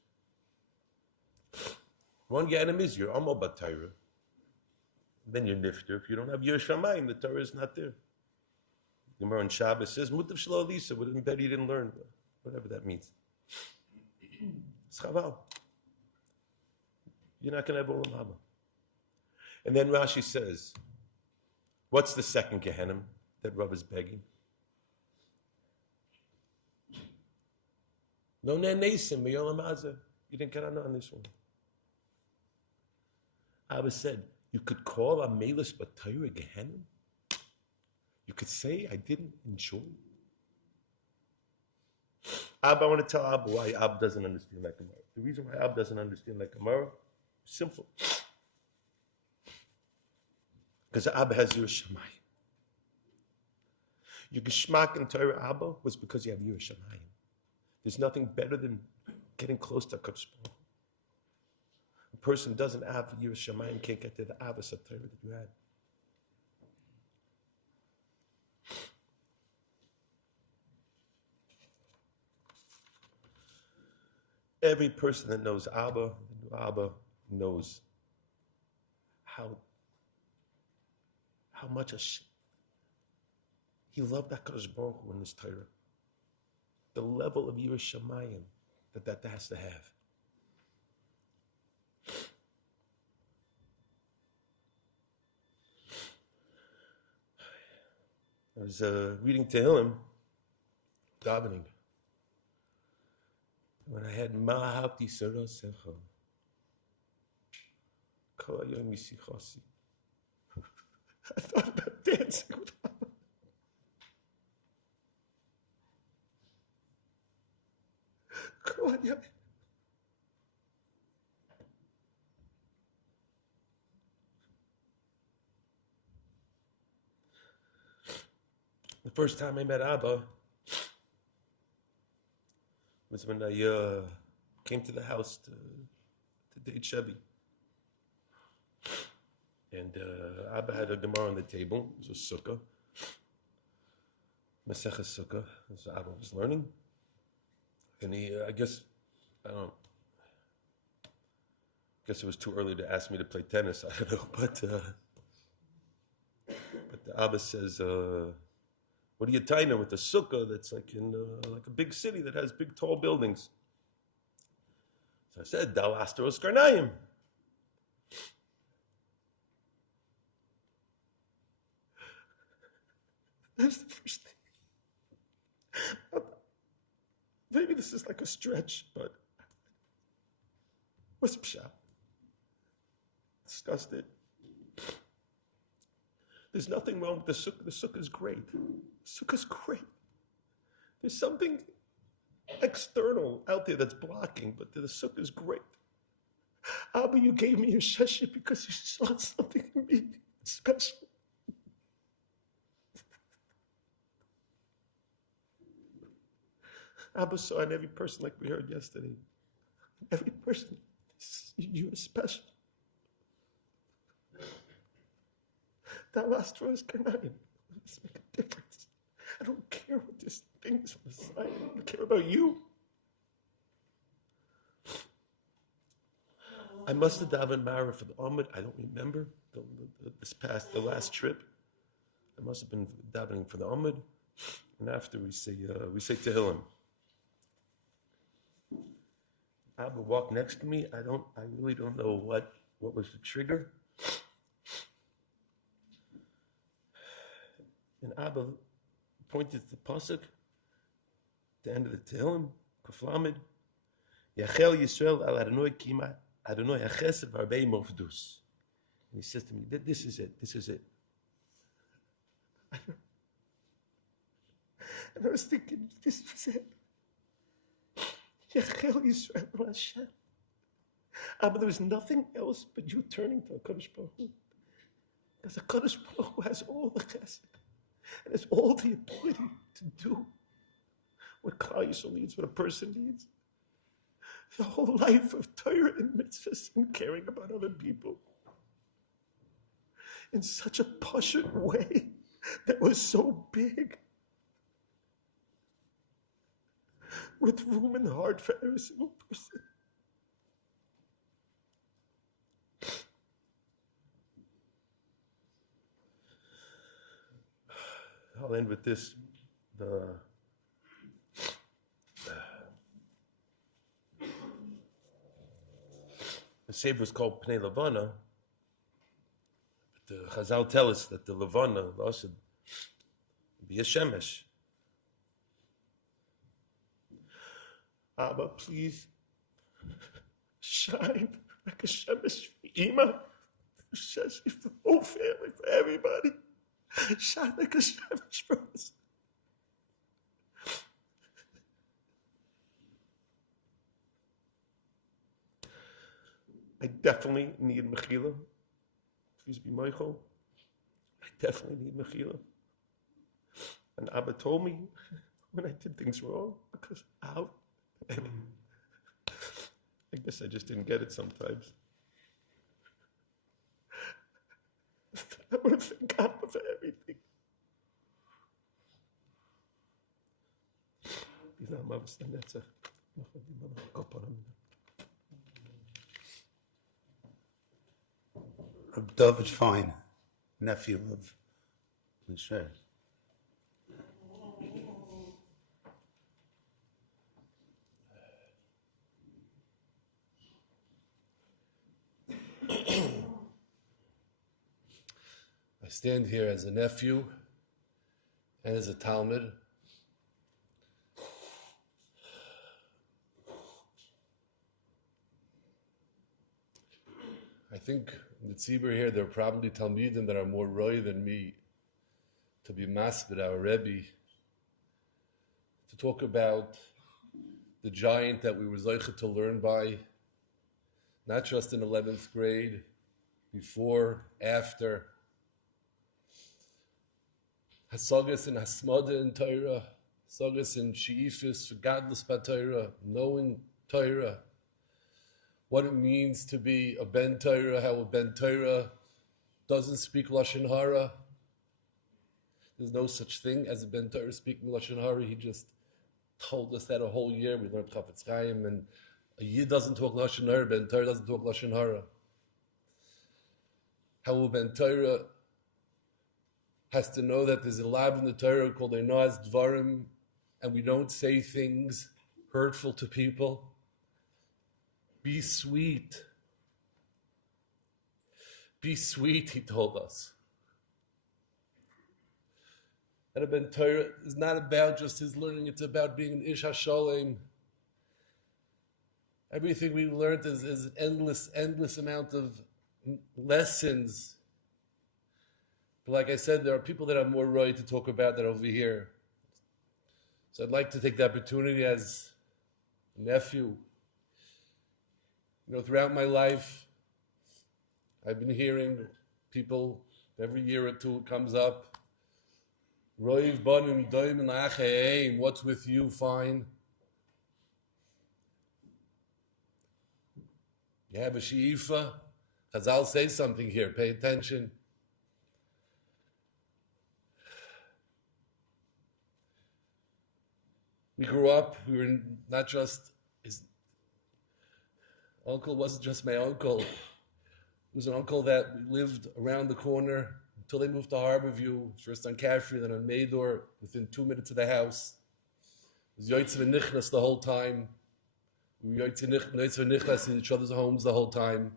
One Gehennim is your Amal Batayra. Then you're Nifter. If you don't have Yiras Shamayim, the Torah is not there. Gemara in Shabbos says, Mutav Shelo Lisa, what in bed you didn't learn, whatever that means. It's Chaval. You're not going to have Olam Haba. And then Rashi says, what's the second Gehennim that Rav is begging? No nenesim, meyolam azeh. You didn't get on this one. Abba said, you could call a melis batayra Gehennim. You could say, I didn't enjoy. Abba, I want to tell Abba why Abba doesn't understand that Gemara. The reason why Abba doesn't understand that Gemara is simple. Because Abba has Yiras Shamayim. Your geschmack in Torah, Abba, was because you have Yiras Shamayim. There's nothing better than getting close to HaKadosh Baruch Hu. A person doesn't have Yiras Shamayim, can't get to the Avos HaTorah that you had. Every person that knows Abba knows how much he loved HaKadosh Baruch Hu in this Torah. The level of Yiras Shamayim that has to have. I was reading Tehillim, davening, when I had Ma'ahavti Sarasecha, Kol Hayom Yisichasi. I thought about dancing with Abba. Kol Hayom. The first time I met Abba was when I came to the house to date Chevy. And Abba had a Gemara on the table. It was a sukkah. Maseches sukkah. That's what Abba was learning. And he, I guess it was too early to ask me to play tennis. I don't know. But the Abba says, what are you tying with a sukkah that's like in like a big city that has big tall buildings? So I said, Dal Astros Karnayim. That's the first thing. Maybe this is like a stretch, but what's pshat? Discussed it. There's nothing wrong with the sukkah. The sukkah is great. The sukkah is great. There's something external out there that's blocking, but the sukkah is great. Abba, you gave me your sheshit because you saw something in me special. Abba saw in every person, like we heard yesterday, Every person, you are special. That last row is Karnayim. Let's make a difference. I don't care what this thing is on the side. I don't care about you. I must have davened Mara for the Amud. I don't remember the last trip. I must have been davening for the Amud. And after we say Tehillim. Abba walked next to me. I really don't know what was the trigger. And Abba pointed to the pasuk, the end of the Tehillim, Kuflamid, Yachel Yisrael al Adonai kima Adonai hachesed v'arbei mofdus. And he says to me, this is it. And I was thinking, this was it. Yachel Yisrael al Hashem. Abba, there was nothing else but you turning to HaKadosh Baruch Hu. Because HaKadosh Baruch Hu has all the chesed. And has all the ability to do what Klal Yisrael needs, what a person needs. The whole life of Torah and mitzvahs and caring about other people in such a pashut way that was so big, with room in the heart for every single person. I'll end with this. The Sefer was called Pnei Levana. But the Chazal tell us that the Levana also be a shemesh. Abba, please shine like a shemesh for Ima, for Shashi, for the whole family, for everybody. Shine like a shemesh for us. I definitely need Mechila. Please be Michael. I definitely need Mechila. And Abba told me when I did things wrong, because out. And I guess I just didn't get it sometimes. I want to thank Abba for everything. David Fine, nephew of Yisrael. I stand here as a nephew and as a Talmud. I think in the tzibur here, there are probably Talmidim that are more roy than me to be masbid our Rebbe, to talk about the giant that we were zoicha to learn by, not just in 11th grade, before, after. Hasagas and Hasmada in Torah, Hasagas and Sheifis, Gadlus Torah, knowing Torah, what it means to be a Ben Torah, how a Ben Torah doesn't speak Lashon Hara. There's no such thing as a Ben Torah speaking Lashon Hara. He just told us that a whole year. We learned Chafetz Chaim, and a Yid doesn't talk Lashon Hara, Ben Torah doesn't talk Lashon Hara. How a Ben Torah has to know that there's a lav in the Torah called Einoaz Dvarim, and we don't say things hurtful to people. Be sweet. Be sweet, he told us. And a Ben Torah is not about just his learning, it's about being an Ish HaSholem. Everything we learned is an endless amount of lessons. But like I said, there are people that are more right to talk about that over here. So I'd like to take the opportunity as a nephew. You know, throughout my life, I've been hearing people, every year or two it comes up, Roiv banim doim la'acheim, what's with you, fine? You have a she'ifa. Chazal say something here. Pay attention. We grew up. We were not just his uncle. Wasn't just my uncle. It was an uncle that lived around the corner until they moved to Harborview. First on Caffrey, then on Maydor. Within 2 minutes of the house. It was Yoitz and Nichnas the whole time. We were Yoitz and Nichnas in each other's homes the whole time.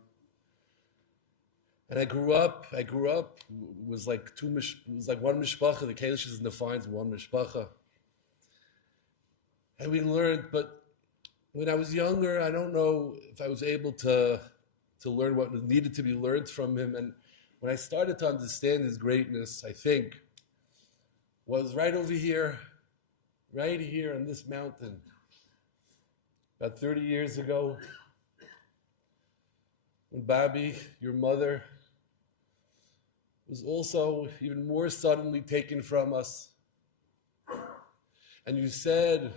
And I grew up. It was like one mishpacha. The Kalish is defines one mishpacha. And we learned, but when I was younger, I don't know if I was able to learn what needed to be learned from him. And when I started to understand his greatness, I think, was right over here, right here on this mountain. About 30 years ago, when Bobby, your mother, was also even more suddenly taken from us. And you said,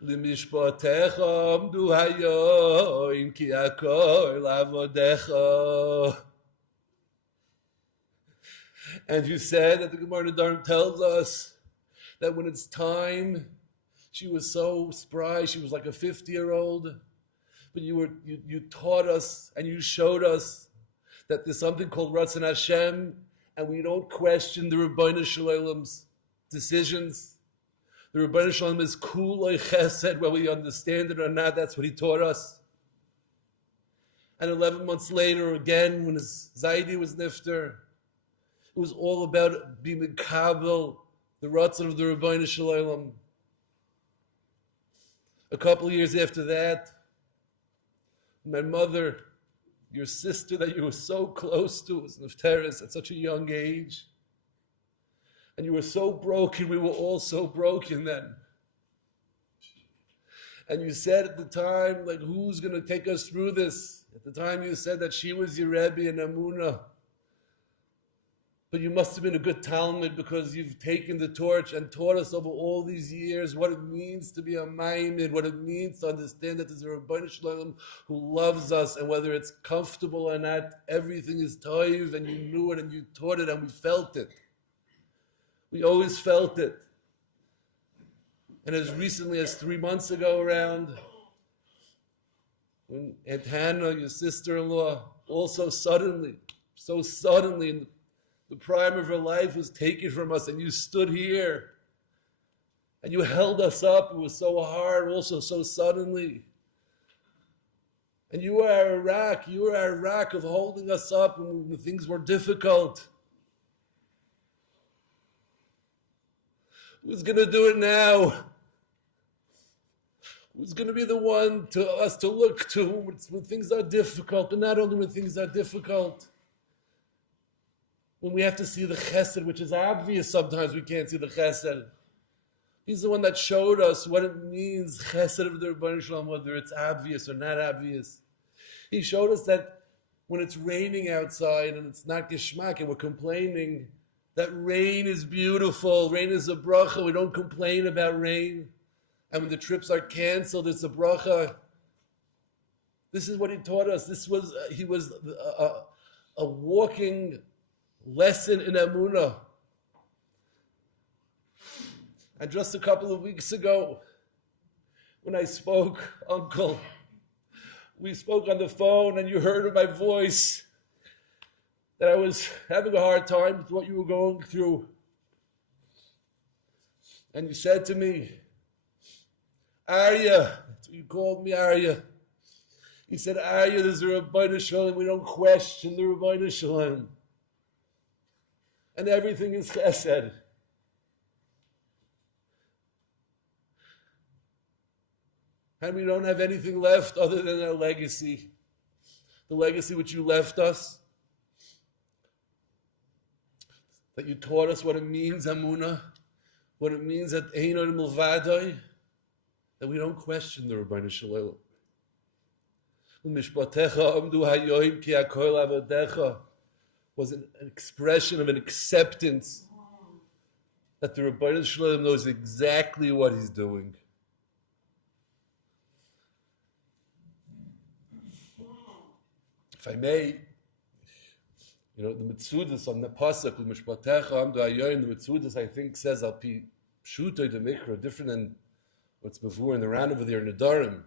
L'mishpatecha amdu hayoim ki hakol avodecha. And you said that the Gemara Nedarim tells us that when it's time, she was so spry, she was like a 50-year-old, but you taught us and you showed us that there's something called Ratzon Hashem, and we don't question the Rebbeinu Shalom's decisions. The Rebbeinu Shalom is kuloi chesed, whether we understand it or not. That's what he taught us. And 11 months later, again, when his Zaidi was nifter, it was all about being mekabel, the Ratzon of the Rebbeinu Shalom. A couple of years after that, my mother, your sister that you were so close to, was nifteris at such a young age. And you were so broken, we were all so broken then. And you said at the time, like, who's going to take us through this? At the time you said that she was your Rebbe and Amunah. But you must have been a good Talmud because you've taken the torch and taught us over all these years what it means to be a Maimid, what it means to understand that there's a Rebbeinu Shalom who loves us, and whether it's comfortable or not, everything is toiv, and you knew it and you taught it and we felt it. We always felt it. And as recently as 3 months ago around, when Aunt Hannah, your sister-in-law, also so suddenly, in the prime of her life was taken from us, and you stood here, and you held us up. It was so hard, also so suddenly. And you were our rock of holding us up when things were difficult. Who's going to do it now? Who's going to be the one to us to look to when things are difficult, but not only when things are difficult. When we have to see the chesed, which is obvious, sometimes we can't see the chesed. He's the one that showed us what it means, chesed of the Rebbeinu Shalom, whether it's obvious or not obvious. He showed us that when it's raining outside and it's not geshmak and we're complaining, that rain is beautiful. Rain is a bracha. We don't complain about rain. And when the trips are canceled, it's a bracha. This is what he taught us. He was a walking lesson in Amunah. And just a couple of weeks ago, when I spoke, Uncle, we spoke on the phone and you heard my voice, that I was having a hard time with what you were going through. And you said to me, Arya, that's what you called me, Arya. You said, Arya, there's a Rebbeinu Shalom. We don't question the Rebbeinu Shalom. And everything is chesed. And we don't have anything left other than our legacy. The legacy which you left us. That you taught us what it means, Amunah, what it means that Einod Milvadoi, that we don't question the Rebbeinu Shalom. Mishpatecha amdu hayoim ki hakol avodecha was an expression of an acceptance that the Rebbeinu Shalom knows exactly what he's doing. if I may, you know, the Mitzudas on the Pasuk, Mishpatecha Amdu Ayoyim, the Mitzudas, I think, says, Al Pi Pshutoy de Mikra, different than what's before in the round over there in the Darim.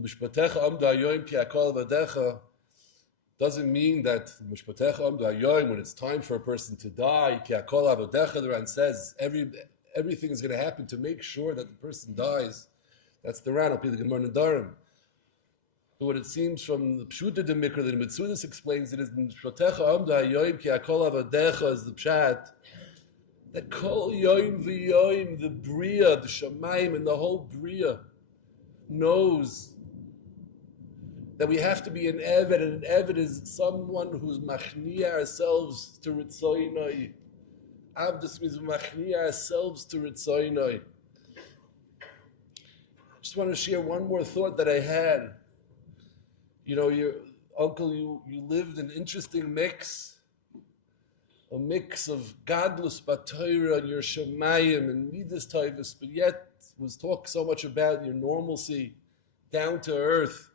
Mishpatecha Amdu Ayoyim Ki Akol Vadecha doesn't mean that Mishpatecha Amdu Ayoyim, when it's time for a person to die, Ki Akol Vadecha, the Ran says, everything is going to happen to make sure that the person dies. That's the round, Al Pi the Gemara in the Darim. But what it seems from the Pshuta de Mikra, that Mitzudas explains it is Mishpatecha Amdu Ayoyim Ki Akol Vadecha is the Pshat. That Kol Yoim V'Yoim, the Bria, the Shamayim, and the whole Bria knows that we have to be an Eved, and an Eved is someone who's machniya ourselves to Ritzoynoi. Avdus means machniya ourselves to Ritzoynoi. I just want to share one more thought that I had. You know, your uncle, you lived an interesting mix, a mix of godless B'Torah and your Shemayim and Midas Taivus, but yet was talk so much about your normalcy, down to earth.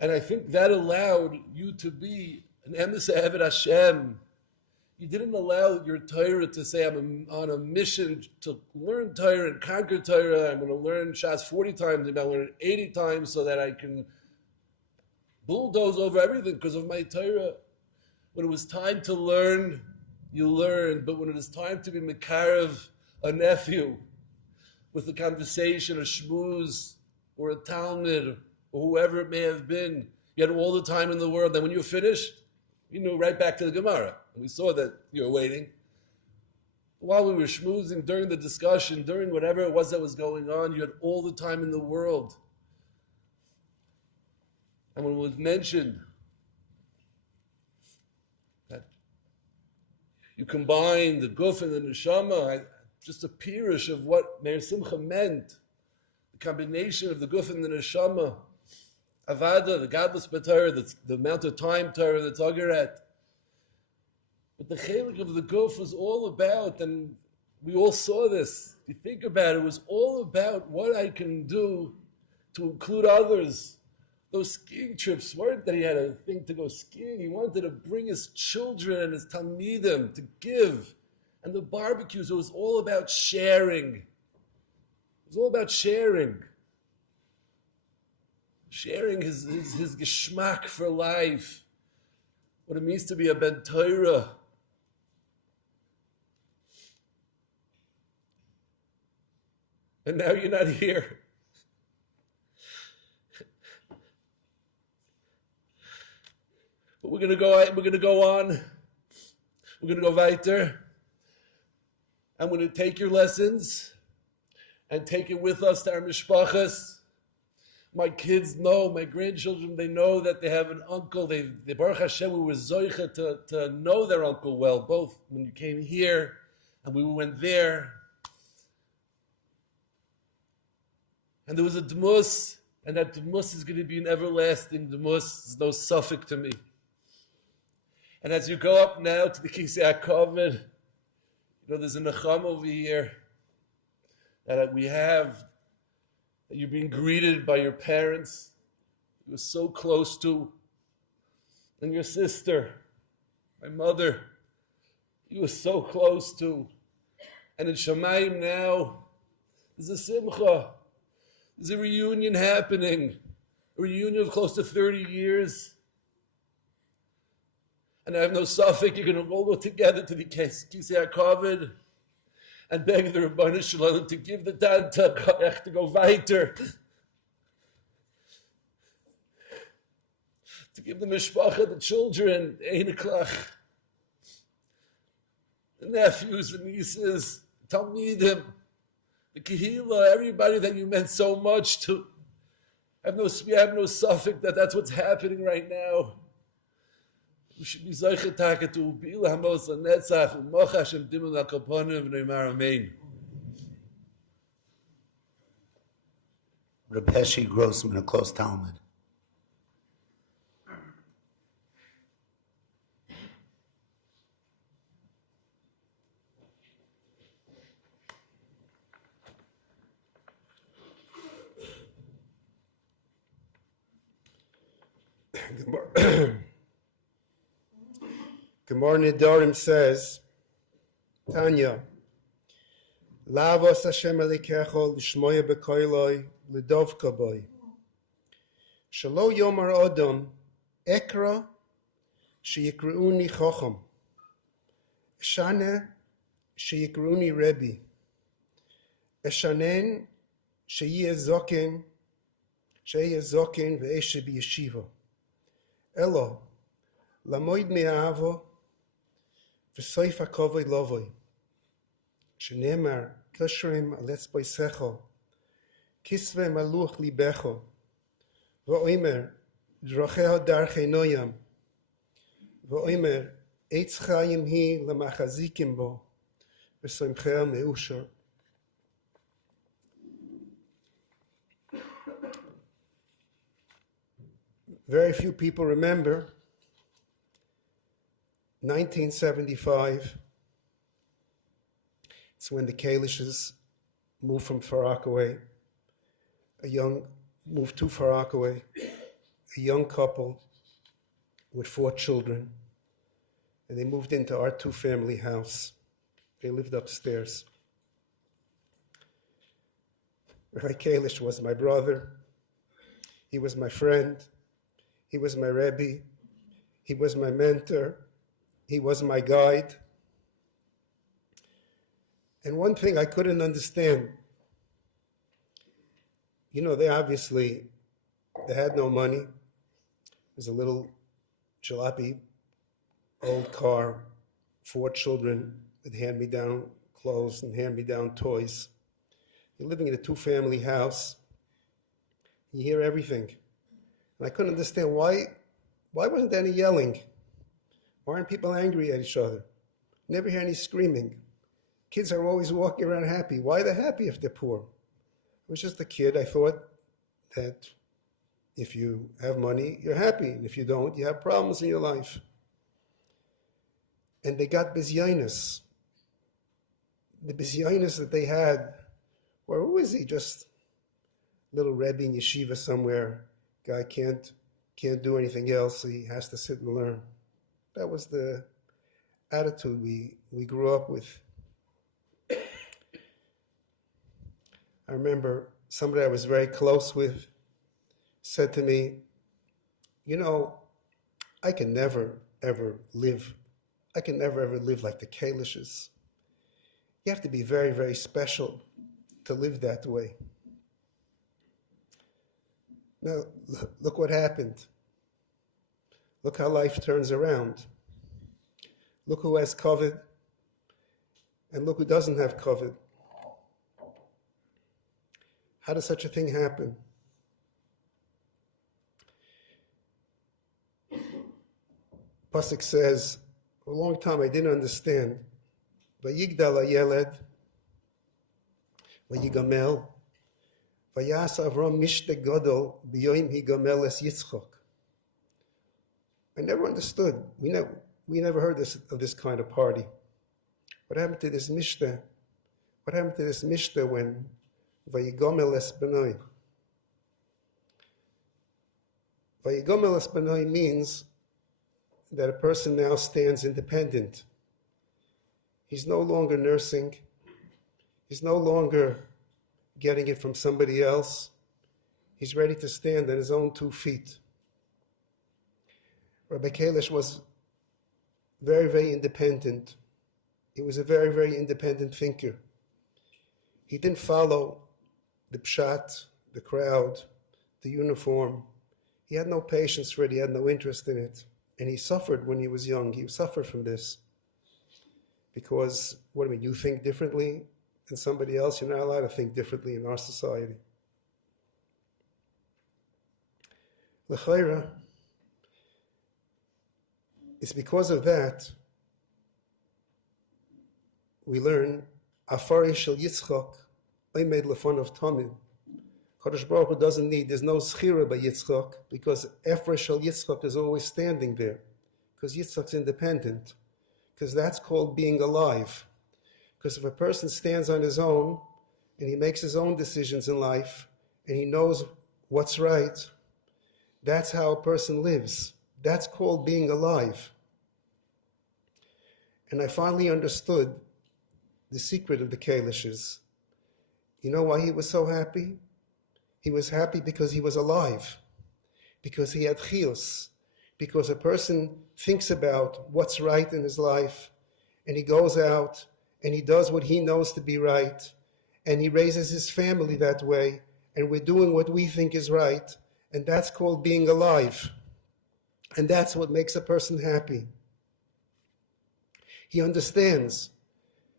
And I think that allowed you to be an emes Eved Hashem. You didn't allow your Torah to say, I'm on a mission to learn Torah and conquer Torah. I'm going to learn Shas 40 times, I'm going to learn it 80 times so that I can bulldoze over everything because of my Torah. When it was time to learn, you learned. But when it is time to be Mekarev, a nephew, with a conversation, a shmooze, or a Talmud, or whoever it may have been, you had all the time in the world. Then when you were finished, you knew right back to the Gemara. And we saw that you were waiting. While we were schmoozing, during the discussion, during whatever it was that was going on, you had all the time in the world. And when it was mentioned that you combine the guf and the neshama, just a pirush of what Meir Simcha meant, the combination of the guf and the neshama, avada, the godless B'Torah, the amount of time Torah that's Agaret. But the chelik of the guf was all about, and we all saw this, if you think about it, it was all about what I can do to include others. Those skiing trips weren't that he had a thing to go skiing. He wanted to bring his children and his talmidim to give. And the barbecues, it was all about sharing. It was all about sharing. Sharing his geschmack for life. What it means to be a Ben Torah. And now you're not here. But we're gonna go on. We're gonna go weiter. I'm gonna take your lessons and take it with us to our mishpachas. My kids know, my grandchildren, they know that they have an uncle. They Baruch Hashem, we were zoicha to know their uncle well, both when you came here and we went there. And there was a dmus, and that dmus is going to be an everlasting dmus. There's no suffix to me. And as you go up now to the Kisei HaKavod, you know, there's a nechama over here that we have, that you're being greeted by your parents, you were so close to, and your sister, my mother, you were so close to. And in Shamayim now, there's a simcha, there's a reunion happening, a reunion of close to 30 years. And I have no suffix, you're going to all go together to the Kisei HaKavod and beg the Rabbanu Shalom to give the Tanta to go weiter. To give the Mishpacha, the children, Ein Klach, the nephews, the nieces, Talmidim, the Kehila, everybody that you meant so much to. I have no suffix that that's what's happening right now. We should be Zoichet Taka to Bila Hamos Netzach U'Moch Hashem Dimul HaKaponim V'Neimar Amen. Reb Heshi Grossman, a close Talmud. Gemara Nedarim says, Tanya, Lavos Hashem Elikecho l'shmoya b'koiloi l'dovka boi. Shelo yomar Adam ekra sheyikreuni chacham. Eshane sheyikreuni Rebbe. Eshanen sheyeh zoken ve'eshe b'yeshiva. Elo lamoid me'avo v'soif hakovoi lovoi. Shenemar kashrem aletz boisecho kisve maluch libecho v'oimer drocheho darchei noyam v'oimer eitz chayim hi lamachazikim bo v'soimcheo me'ushor. Very few people remember 1975. It's when the Kalishes moved from Far Rockaway, moved to Far Rockaway, a young couple with 4 children, and they moved into our 2-family house. They lived upstairs. Rabbi Kalish was my brother. He was my friend. He was my Rebbe. He was my mentor. He was my guide. And one thing I couldn't understand, they had no money. It was a little jalopy, old car, 4 children with hand-me-down clothes and hand-me-down toys. You're living in a 2-family house. You hear everything. And I couldn't understand why wasn't there any yelling? Why aren't people angry at each other? Never hear any screaming. Kids are always walking around happy. Why are they happy if they're poor? I was just a kid. I thought that if you have money, you're happy. And if you don't, you have problems in your life. And they got bizyonis. The bizyonis that they had were, who is he? Just a little Rebbe in yeshiva somewhere. Guy can't do anything else, so he has to sit and learn. That was the attitude we grew up with. I remember somebody I was very close with said to me, I can never, ever live like the Kalishes. You have to be very, very special to live that way. Now, look what happened. Look how life turns around. Look who has COVID, and look who doesn't have COVID. How does such a thing happen? Pasuk says, for a long time I didn't understand. Vayigdal hayeled, vayigamel, vayas Avram mishte gadol b'yoim higamel es Yitzchok. I never understood. We never heard of this kind of party. What happened to this mishte? What happened to this mishte when vayigomel es benoi? Vayigomel es benoi means that a person now stands independent. He's no longer nursing. He's no longer getting it from somebody else. He's ready to stand on his own 2 feet. Rabbi Kalish was very, very independent. He was a very, very independent thinker. He didn't follow the pshat, the crowd, the uniform. He had no patience for it. He had no interest in it. And he suffered when he was young. He suffered from this. Because, you think differently than somebody else? You're not allowed to think differently in our society. L'chaira, it's because of that we learn Afari shel Yitzchak oimed lefonav tamid. Kadosh Baruch Hu doesn't need, there's no schira by Yitzchak because Afari shel Yitzchak is always standing there because Yitzchak's independent, because that's called being alive. Because if a person stands on his own and he makes his own decisions in life and he knows what's right, that's how a person lives. That's called being alive. And I finally understood the secret of the Kalishes. You know why he was so happy? He was happy because he was alive, because he had chiyus, because a person thinks about what's right in his life, and he goes out and he does what he knows to be right, and he raises his family that way, and we're doing what we think is right, and that's called being alive. And that's what makes a person happy. He understands.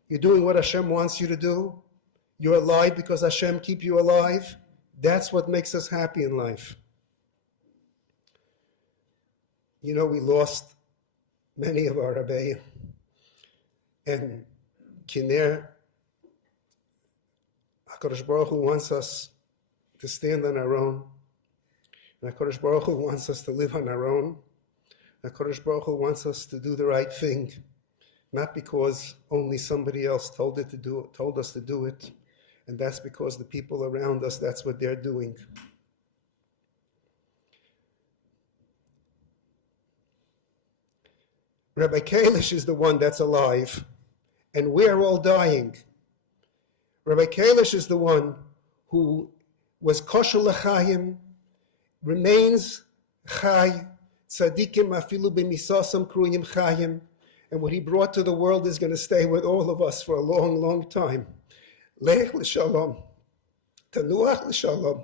You're doing what Hashem wants you to do. You're alive because Hashem keep you alive. That's what makes us happy in life. You know, we lost many of our Rebbeim. And Kiner, HaKadosh Baruch Hu wants us to stand on our own. And HaKadosh Baruch Hu wants us to live on our own. HaKadosh Baruch Hu wants us to do the right thing, not because only somebody else told us to do it, and that's because the people around us, that's what they're doing. Rabbi Kalish is the one that's alive, and we're all dying. Rabbi Kalish is the one who was kosher l'chaim, remains chai, tzadikim afilu b'misasam kruyim chayim, and what he brought to the world is going to stay with all of us for a long, long time. Lech l'shalom, tanuach l'shalom,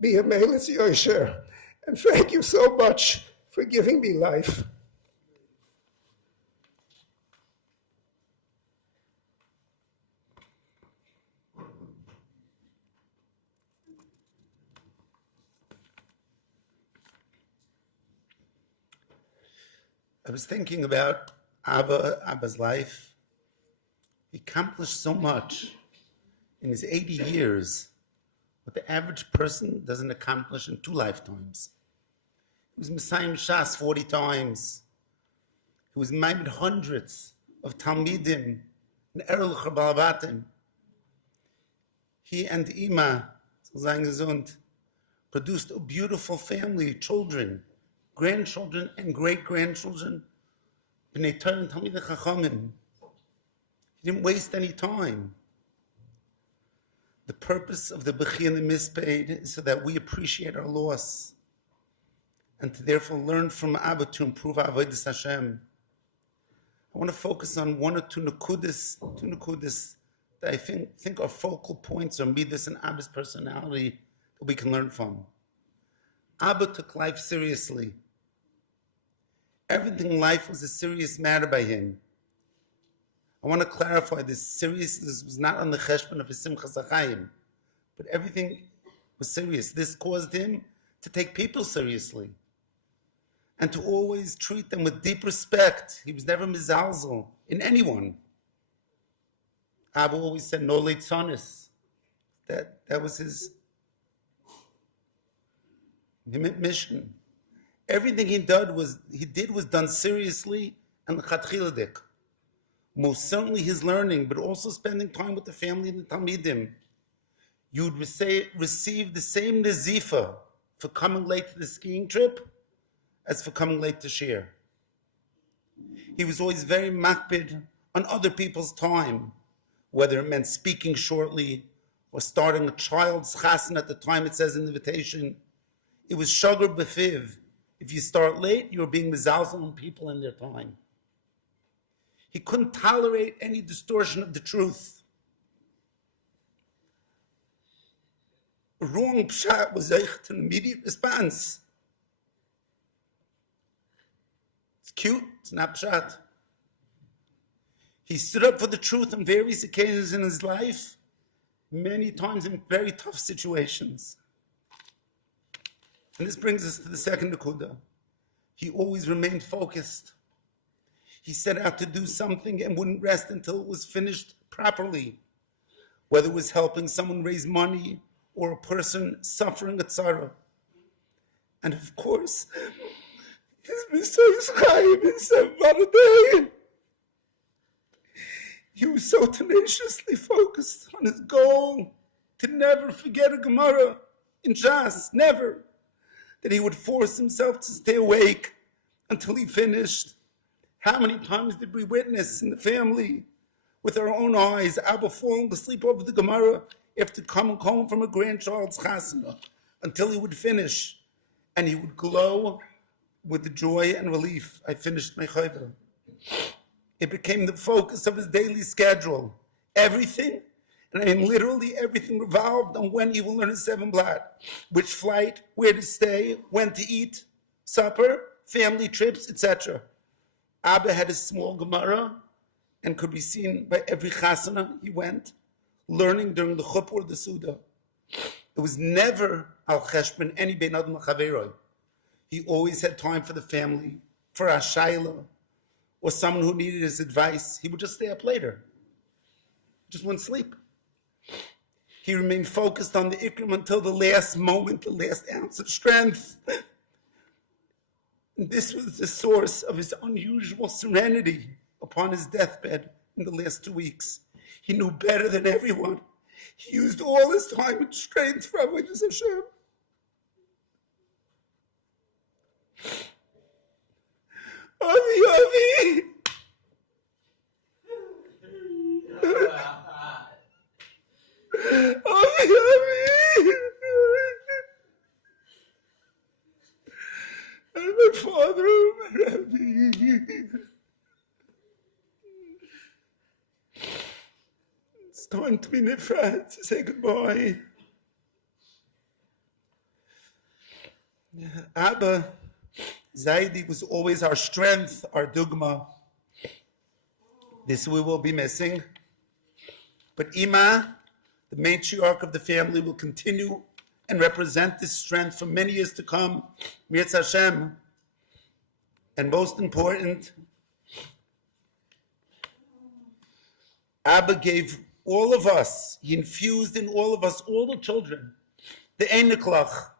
be a melech yosher, and thank you so much for giving me life. I was thinking about Abba's life. He accomplished so much in his 80 years, what the average person doesn't accomplish in 2 lifetimes. He was Messiah Shas 40 times. He was maimed hundreds of Talmidim and Erel Chabalabatim. He and Ima, so sein gesund, produced a beautiful family, children, grandchildren and great-grandchildren. B'nei Torah and Talmidei Chachamim. He didn't waste any time. The purpose of the Bechia and the Misped is so that we appreciate our loss and to therefore learn from Abba to improve our Avodas Hashem. I want to focus on 1 or 2 nekudas that I think are focal points or midas in Abba's personality that we can learn from. Abba took life seriously. Everything in life was a serious matter by him. I want to clarify this seriousness was not on the cheshbon of his simchas hachayim, but everything was serious. This caused him to take people seriously and to always treat them with deep respect. He was never mizalzel in anyone. Abba always said, no leitzonis. That was his mission. Everything he did was done seriously and l'chatchiladik. Most certainly his learning, but also spending time with the family and the Talmidim. You would receive the same nazifa for coming late to the skiing trip as for coming late to shir. He was always very makbid on other people's time, whether it meant speaking shortly or starting a child's chassan at the time it says in the invitation. It was shagar b'fiv. If you start late, you're being mizalzel on people in their time. He couldn't tolerate any distortion of the truth. A wrong pshat was an immediate response. It's cute, it's not pshat. He stood up for the truth on various occasions in his life, many times in very tough situations. And this brings us to the second nekuda. He always remained focused. He set out to do something and wouldn't rest until it was finished properly, whether it was helping someone raise money or a person suffering a tzara. And of course, his Messiah's Chaim in 7 a day. He was so tenaciously focused on his goal to never forget a Gemara in Shas, never, that he would force himself to stay awake until he finished. How many times did we witness in the family with our own eyes Abba falling asleep over the Gemara after coming home from a grandchild's chasana until he would finish, and he would glow with the joy and relief. I finished my chayva. It became the focus of his daily schedule. Everything, and I mean literally everything, revolved on when he will learn his 7 blad, which flight, where to stay, when to eat, supper, family trips, etc. Abba had a small Gemara and could be seen by every chasana he went, learning during the chuppah or the suda. It was never al cheshbon any ben adam chaveroi. He always had time for the family, for a shayla, or someone who needed his advice. He would just stay up later. Just wouldn't sleep. He remained focused on the ikram until the last moment, the last ounce of strength. And this was the source of his unusual serenity upon his deathbed in the last 2 weeks. He knew better than everyone. He used all his time and strength for Avodas Hashem. Avi. Avi. And my father, Rabbi. It's time to be nifrad, to say goodbye. Abba, Zaidi was always our strength, our dugma. This we will be missing. But Ima, the matriarch of the family, will continue and represent this strength for many years to come. Mirz Hashem. And most important, Abba gave all of us, he infused in all of us, all the children, the Einiklach,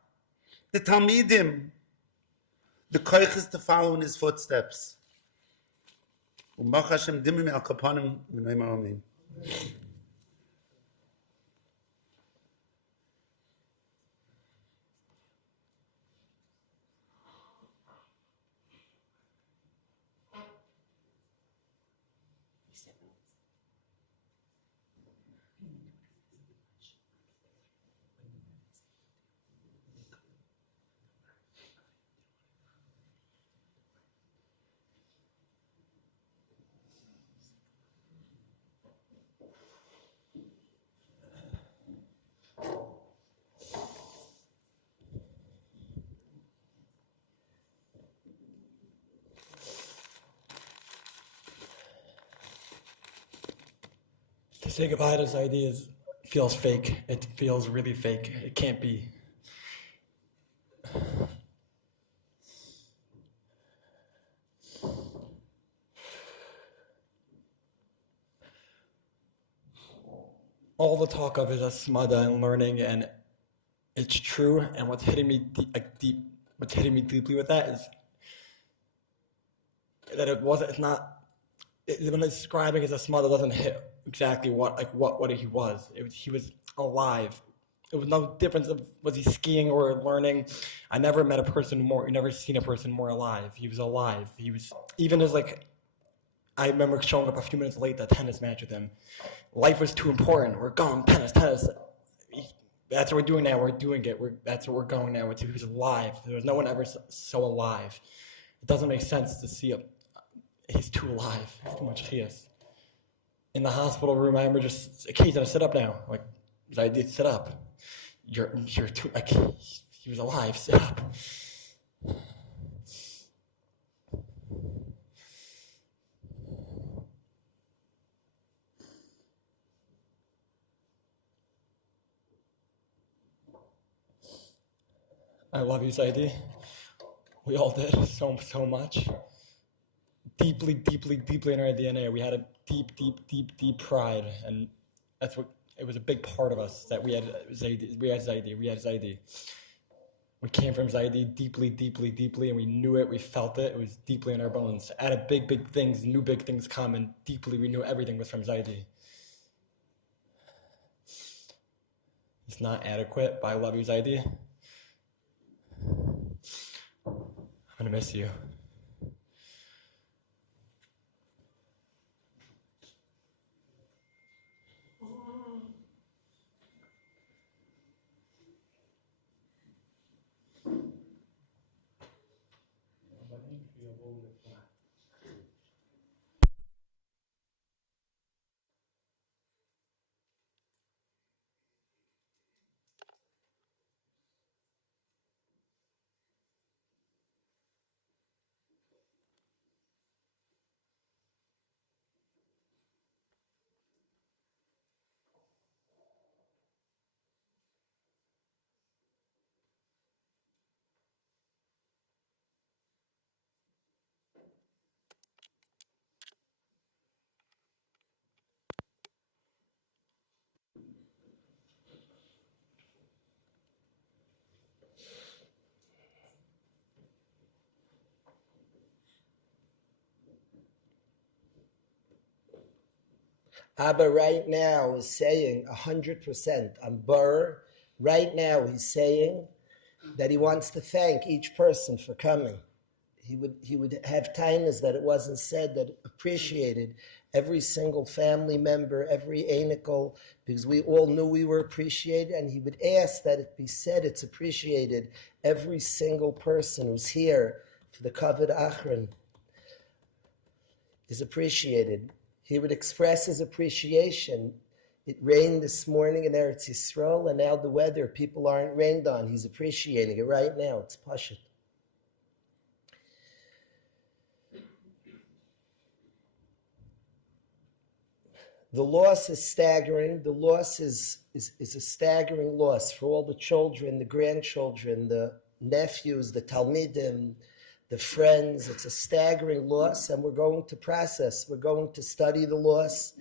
the Talmidim, the koiches to follow in his footsteps. Umach Hashem dimim al kapanim v'noim amen. To say goodbye to this idea feels fake. It feels really fake. It can't be. All the talk of is asmada and learning, and it's true. And what's hitting me deeply with that is that it's not. When it's describing his asmada, doesn't hit exactly what he was. He was alive. It was no difference of was he skiing or learning. I never met a person more. You never seen a person more alive. He was alive. He was even as like. I remember showing up a few minutes late to a tennis match with him. Life was too important. We're going tennis. That's what we're doing now. We're doing it. That's what we're going now. He was alive. There was no one ever so alive. It doesn't make sense to see him. He's too alive. He's too much chias. In the hospital room, I remember just, okay, sit up now. Like, I did sit up. You're too, like, he was alive, sit up. I love you, Zaidi. We all did so much. Deeply in our DNA. We had a deep pride, and that's what it was a big part of us that we had Zaidi. We came from Zaidi deeply, and we knew it. We felt it. It was deeply in our bones. Out of big things, new big things come, and deeply we knew everything was from Zaidi. It's not adequate, but I love you, Zaidi. I'm gonna miss you. Abba right now is saying 100% on Burr. Right now he's saying that he wants to thank each person for coming. He would have kindness that it wasn't said, that appreciated every single family member, every anical, because we all knew we were appreciated, and he would ask that it be said it's appreciated, every single person who's here for the Kavod Achron is appreciated. He would express his appreciation. It rained this morning in Eretz Yisrael, and now the weather, people aren't rained on. He's appreciating it right now. It's pashut. The loss is staggering. The loss is a staggering loss for all the children, the grandchildren, the nephews, the talmidim, the friends. It's a staggering loss, and we're going to process. We're going to study the loss.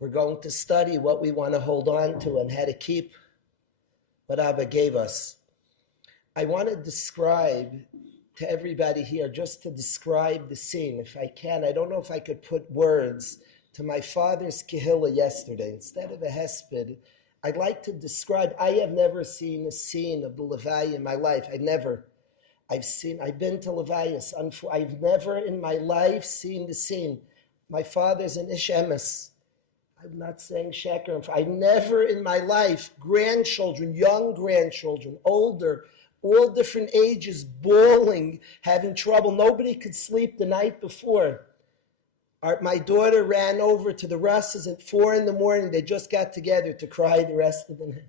We're going to study what we want to hold on to and how to keep what Abba gave us. I want to describe to everybody here, just to describe the scene, if I can. I don't know if I could put words to my father's kehillah yesterday. Instead of a hesped, I'd like to describe, I have never seen a scene of the Levaya in my life. I've been to Levayas. I've never in my life seen the scene. My father's an ish emes. I'm not saying sheker. I never in my life, grandchildren, young grandchildren, older, all different ages, bawling, having trouble. Nobody could sleep the night before. My daughter ran over to the Russes at 4 a.m. They just got together to cry the rest of the night.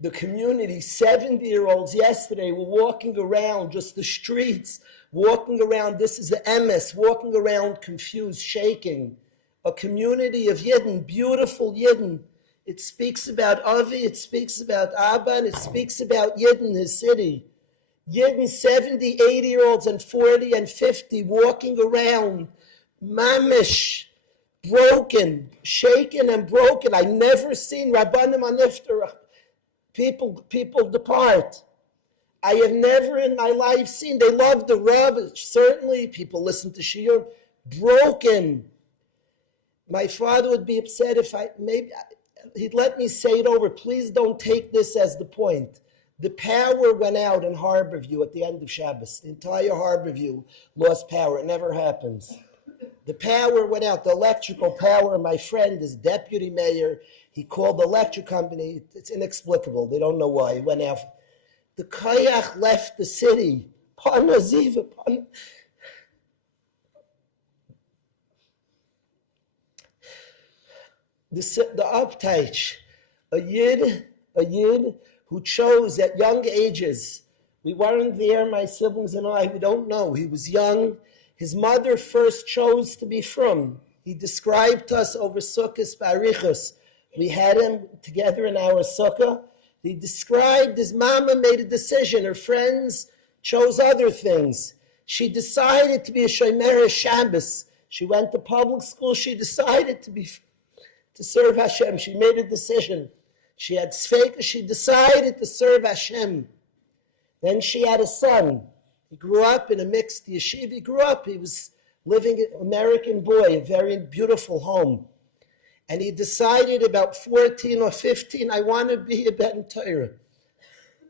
The community, 70-year-olds yesterday were walking around just the streets, walking around, this is the emes, walking around confused, shaking. A community of Yidden, beautiful Yidden. It speaks about Avi, it speaks about Abba, and it speaks about Yidden, his city. Yidden, 70, 80-year-olds and 40 and 50 walking around, mamish, broken, shaken and broken. I never seen Rabbanim Aniftar, people depart. I have never in my life seen, they love the Rav, certainly, people listen to Shiur, broken. My father would be upset if he'd let me say it over. Please don't take this as the point. The power went out in Harborview at the end of Shabbos. The entire Harborview lost power. It never happens. The power went out, the electrical power. My friend is deputy mayor. He called the electric company. It's inexplicable. They don't know why. It went out. The Kayach left the city. The upteich, a yid who chose at young ages. We weren't there, my siblings and I, we don't know. He was young. His mother first chose to be from. He described to us over Sukkos Barichos. We had him together in our sukkah. He described his mama made a decision. Her friends chose other things. She decided to be a Shomer Shabbos. She went to public school. She decided to serve Hashem. She made a decision. She had tzveika. She decided to serve Hashem. Then she had a son. He grew up in a mixed yeshiva. He was living an American boy, a very beautiful home. And he decided about 14 or 15, I want to be a Ben Torah.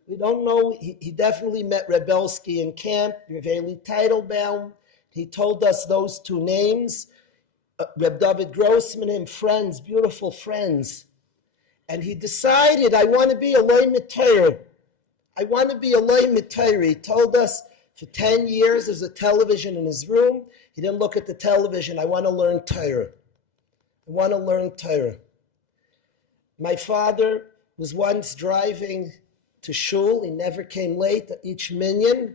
We don't know. He definitely met Rebelsky in camp, Reveli Teitelbaum. He told us those two names. Reb David Grossman and friends, beautiful friends. And he decided, I want to be a loy mitayr. I want to be a loy mitayr. He told us for 10 years there's a television in his room. He didn't look at the television. I want to learn Torah. I want to learn Torah. My father was once driving to shul. He never came late at each minyan.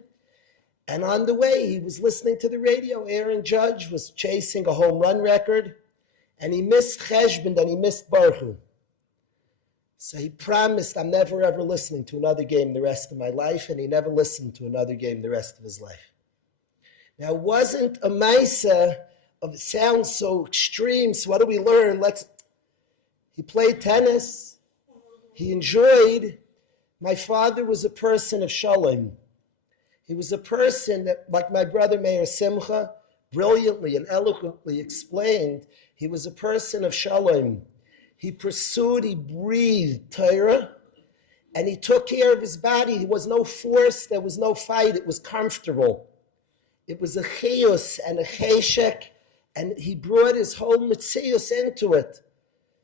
And on the way, he was listening to the radio. Aaron Judge was chasing a home run record. And he missed Cheshbon and he missed Baruch Hu. So he promised, I'm never ever listening to another game the rest of my life, and he never listened to another game the rest of his life. Now, it wasn't a maisa of it sounds so extreme, so what do we learn? He played tennis. He enjoyed. My father was a person of shalom. He was a person that, like my brother Meir Simcha, brilliantly and eloquently explained, he was a person of shalom. He pursued, he breathed Torah, and he took care of his body. There was no force, there was no fight, it was comfortable. It was a chiyus and a cheshek, and he brought his whole mitzius into it.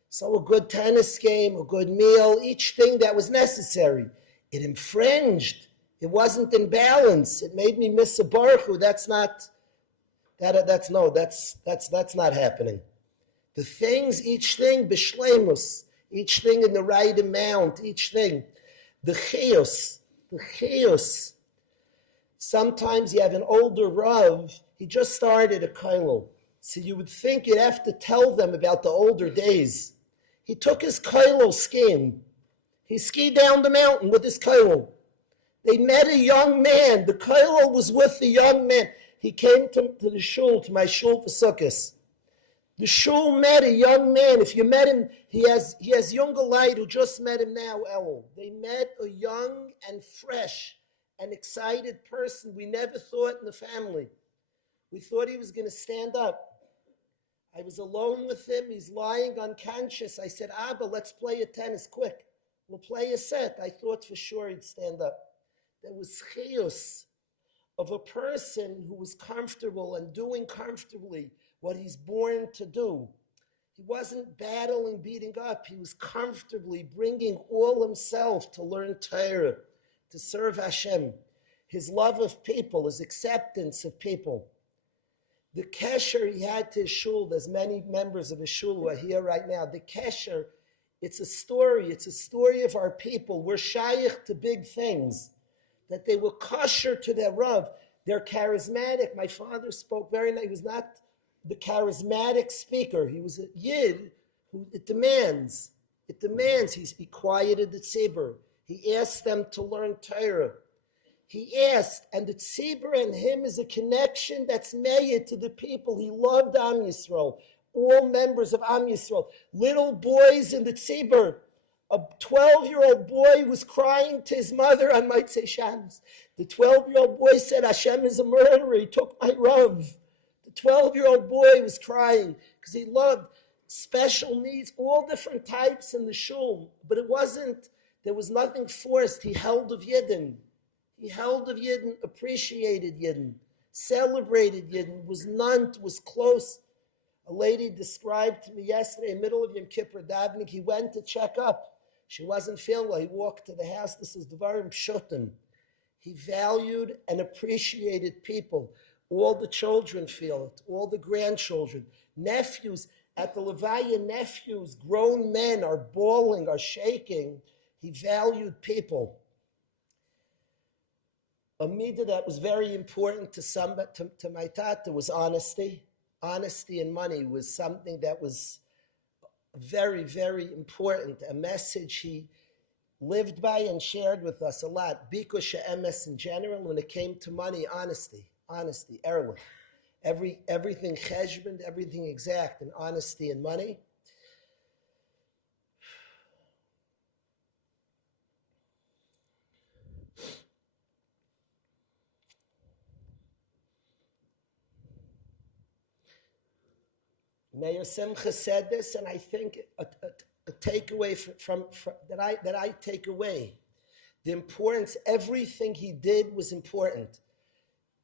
So a good tennis game, a good meal, each thing that was necessary. It infringed. It wasn't in balance. It made me miss a baruch. That's not happening. The things, each thing, b'shleimus, each thing in the right amount, each thing. The chiyus. Sometimes you have an older Rav, he just started a kollel. So you would think you'd have to tell them about the older days. He took his kollel skiing. He skied down the mountain with his kollel. They met a young man. The kollel was with the young man. He came to the shul, to my shul for Sukkot. The shul met a young man. If you met him, he has younger light who just met him now, Elul. They met a young and fresh and excited person we never thought in the family. We thought he was going to stand up. I was alone with him. He's lying unconscious. I said, Abba, let's play a tennis quick. We'll play a set. I thought for sure he'd stand up. There was chiyus of a person who was comfortable and doing comfortably what he's born to do. He wasn't battling, beating up. He was comfortably bringing all himself to learn Torah, to serve Hashem. His love of people, his acceptance of people. The kesher he had to his shul, there's many members of his shul who are here right now. The kesher, it's a story of our people. We're shaykh to big things, that they were kosher to their Rav. They're charismatic. My father spoke very nice. He was not the charismatic speaker. He was a yid who it demands. He quieted the tzibur. He asked them to learn Torah. He asked, and the tzibur and him is a connection that's made to the people. He loved Am Yisrael, all members of Am Yisrael. Little boys in the tzibur. A 12-year-old boy was crying to his mother on Motzei Shabbos. The 12-year-old boy said, Hashem is a murderer. He took my Rav. The 12-year-old boy was crying because he loved special needs, all different types in the shul. But there was nothing forced. He held of Yidden. Appreciated Yidden, celebrated Yidden, was close. A lady described to me yesterday, in the middle of Yom Kippur davening, he went to check up. She wasn't feeling well. He walked to the house. This is Devarim Pshutim. He valued and appreciated people. All the children feel it, all the grandchildren. Nephews, at the Levaya, grown men are bawling, are shaking. He valued people. A midah that was very important to my tata was honesty. Honesty and money was something that was very, very important. A message he lived by and shared with us a lot. Bikush she'emes in general, when it came to money, honesty, erlich. Everything cheshbon, everything exact, and honesty and money. Mayor Simcha said this, and I think a takeaway from that I take away, the importance. Everything he did was important.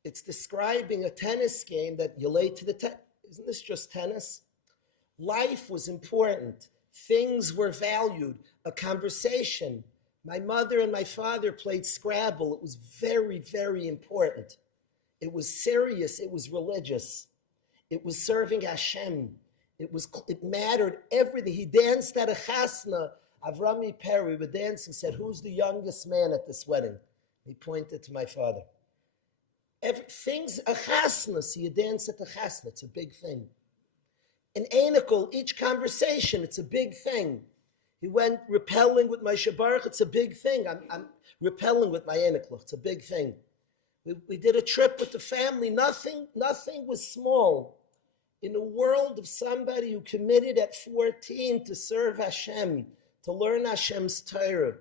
It's describing a tennis game that you lay to the tennis. Isn't this just tennis? Life was important. Things were valued. A conversation. My mother and my father played Scrabble. It was very, very important. It was serious. It was religious. It was serving Hashem. It mattered, everything. He danced at a chasna. Avrami Perry would dance and said, who's the youngest man at this wedding? He pointed to my father. A chasna, so you dance at the chasna. It's a big thing. In Einikel, each conversation, it's a big thing. He went rappelling with my Shabarach. It's a big thing. I'm rappelling with my Einikel. It's a big thing. We did a trip with the family. Nothing was small. In a world of somebody who committed at 14 to serve Hashem, to learn Hashem's Torah,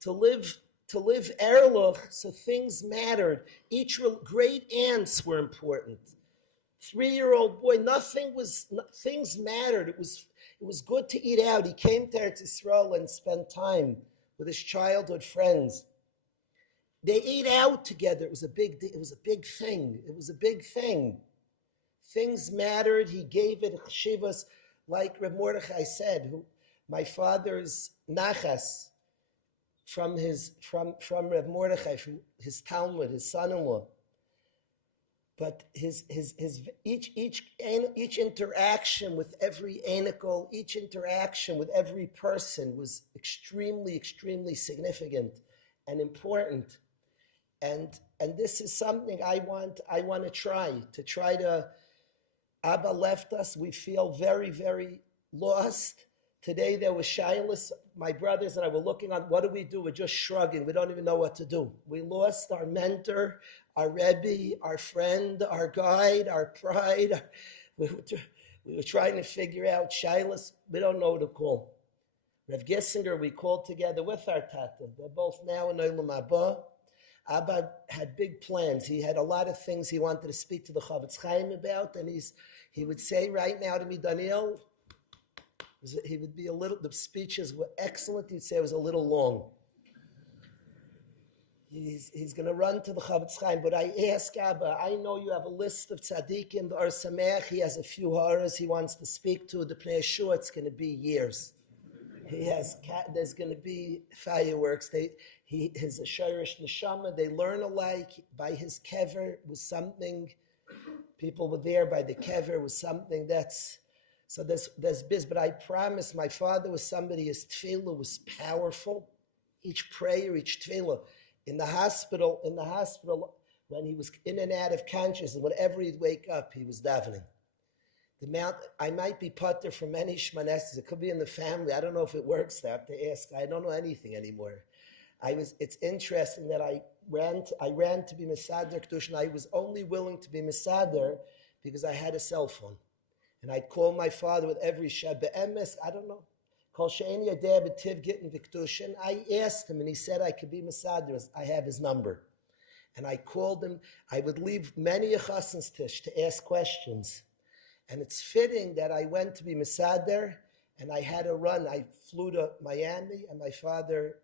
to live erlich, so things mattered. Each great aunts were important. 3-year-old boy, things mattered. It was good to eat out. He came to Eretz Yisrael and spent time with his childhood friends. They ate out together. It was a big thing. It was a big thing. Things mattered. He gave it chivas, like Reb Mordechai said, my father's nachas from Reb Mordechai, from his Talmud, his son-in-law. But each interaction with every anicle, each interaction with every person was extremely, extremely significant and important. And this is something I want to try to. Abba left us. We feel very, very lost. Today there was Shilas. My brothers and I were looking on, what do? We're just shrugging. We don't even know what to do. We lost our mentor, our Rebbe, our friend, our guide, our pride. We were trying to figure out Shilas. We don't know what to call. Rev Gissinger, we called together with our Tata. They're both now in Olam Haba. Abba had big plans. He had a lot of things he wanted to speak to the Chavetz Chaim about, and he would say right now to me, Daniel, he would be the speeches were excellent. He'd say it was a little long. He's going to run to the Chavetz Chaim, but I ask Abba, I know you have a list of tzaddikim, the Or Sameach, he has a few horrors he wants to speak to, the Pnei Yeshua, it's going to be years. There's going to be fireworks. His Shirish Neshama, they learn alike. By his kever was something. People were there by the kever was something. So there's biz. But I promise, my father was somebody. His tefillah was powerful. Each prayer, each tefillah. In the hospital, when he was in and out of consciousness, whenever he'd wake up, he was davening. I might be putter from many shmanesses. It could be in the family. I don't know if it works. I have to ask. I don't know anything anymore. It's interesting that I ran to be Mesader Kedush, and I was only willing to be Mesader because I had a cell phone. And I'd call my father with every Shabbat Emes, I don't know. Kol She'eni Yodea B'Tiv Gittin V'Kedushin. I asked him, and he said I could be Mesader. I have his number. And I called him. I would leave many a chassan's tish to ask questions. And it's fitting that I went to be Mesader, and I had to run. I flew to Miami, and my father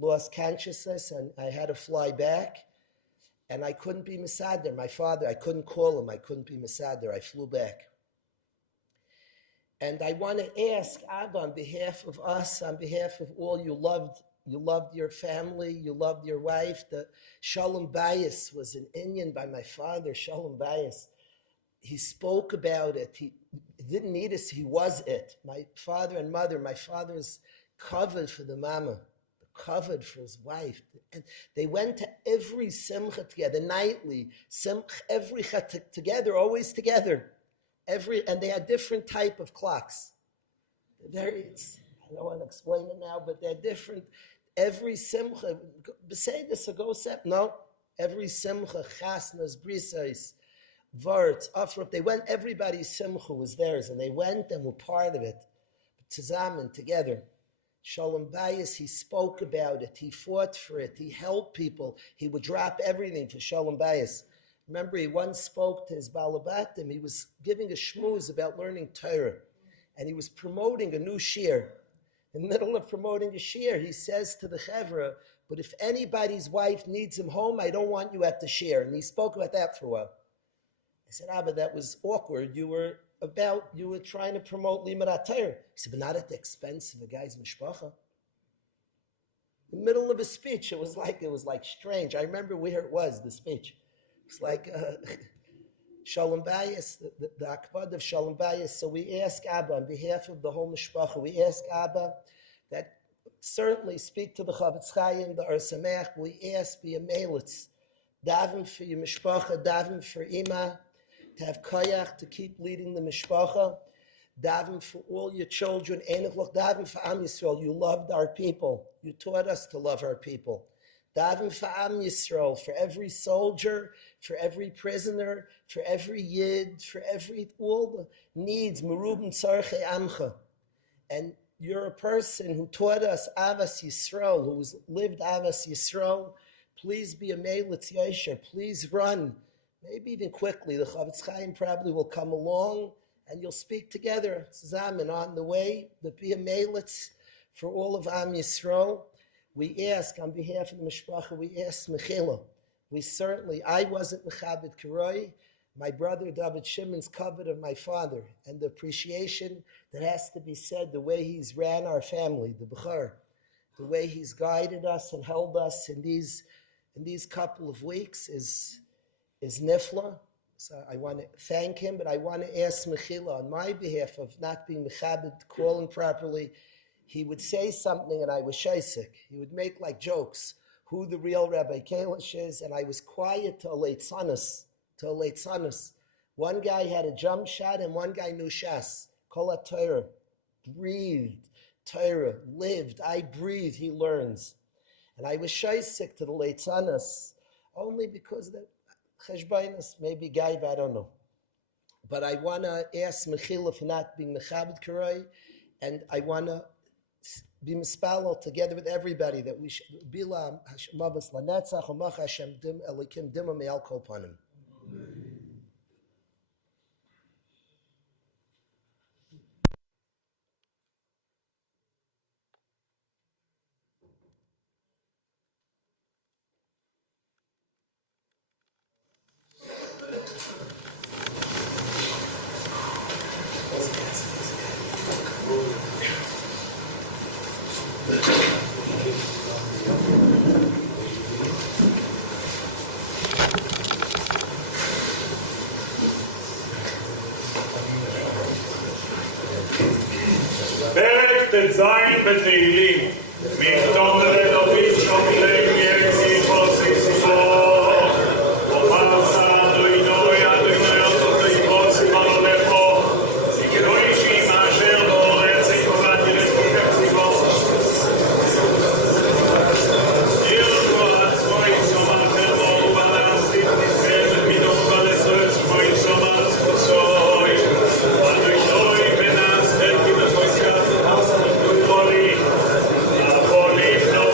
lost consciousness, and I had to fly back. And I couldn't be Mesader. My father, I couldn't call him. I couldn't be Mesader. I flew back. And I want to ask Abba, on behalf of us, on behalf of all you loved your family, you loved your wife. The Shalom Bayis was an Indian by my father, Shalom Bayis. He spoke about it. He didn't need us. He was it. My father and mother, my father's covered for the mama, covered for his wife. And they went to every simcha together, nightly, every chat together, always together. And they had different type of clocks. I don't want to explain it now, but they're different. Every simcha, say this, go sep. No, every simcha, chasnas, brisais, Varts, Afrop, they went, everybody's simcha was theirs, and they went and were part of it. Tzaman, together. Shalom Bayis, he spoke about it, he fought for it, he helped people, he would drop everything for Shalom Bayis. Remember, he once spoke to his Balabatim, he was giving a shmooze about learning Torah, and he was promoting a new shir. In the middle of promoting a shir, he says to the Chevra, but if anybody's wife needs him home, I don't want you at the shir. And he spoke about that for a while. I said, Abba, that was awkward. You were trying to promote Limud Torah. He said, but not at the expense of a guy's mishpacha. In the middle of a speech, it was like strange. I remember where it was, the speech. It's like Shalom Bayis, the akbad of Shalom Bayis. So we ask Abba, on behalf of the whole mishpacha, we ask Abba that certainly speak to the Chavetz Chaim, the Or Sameach. We ask, be a melitz. Daven for your mishpacha, daven for Ima, to have koyach, to keep leading the mishpacha, daven for all your children, daven for Am Yisrael. You loved our people. You taught us to love our people. Daven for Am Yisrael, for every soldier, for every prisoner, for every yid, for all the needs, merubim tzarchei amcha. And you're a person who taught us Avas Yisrael, who lived Avas Yisrael. Please be a Meilitz Yesher. Please run. maybe even quickly, the Chavetz Chaim probably will come along and you'll speak together. Zamen on the way, the Bia Melitz for all of Am Yisrael. We ask on behalf of the Mishpacha, we ask Mechila. I wasn't Mechabit Karoi. My brother David Shimon's covered of my father, and the appreciation that has to be said, the way he's ran our family, the Bechar, the way he's guided us and held us in these couple of weeks is nifla. So I want to thank him, but I want to ask Mechila on my behalf of not being Mechabit, calling properly. He would say something and I was shaisik. He would make like jokes, who the real Rabbi Kalish is, and I was quiet to a late sonus. One guy had a jump shot and one guy knew Shas. Kol Torah, breathed. Torah, lived. I breathe, he learns. And I was shaisik to the late sonus, only because the cheshbainas, maybe gaiv, I don't know. But I want to ask Mechila for not being Mechabit Karoi, and I want to be mispalel together with everybody that we should bila Mavas Lanetzach Umach Hashem Dim Elikim Dima Me'al Kol Panim. Sein beteiligt, mit Donner David schon länger sie vor sich vor. Und Passa durch die Bosse mal lepo. Sie geräusch ihm Asher Lorenz in Quadris Perfektivo. Irgendwo hat zwei Sommer Fermo Balast in die Fälle mit uns alles durch zwei Sommer zu Soi. Und durch Soi benast der Kinder Apoli, no,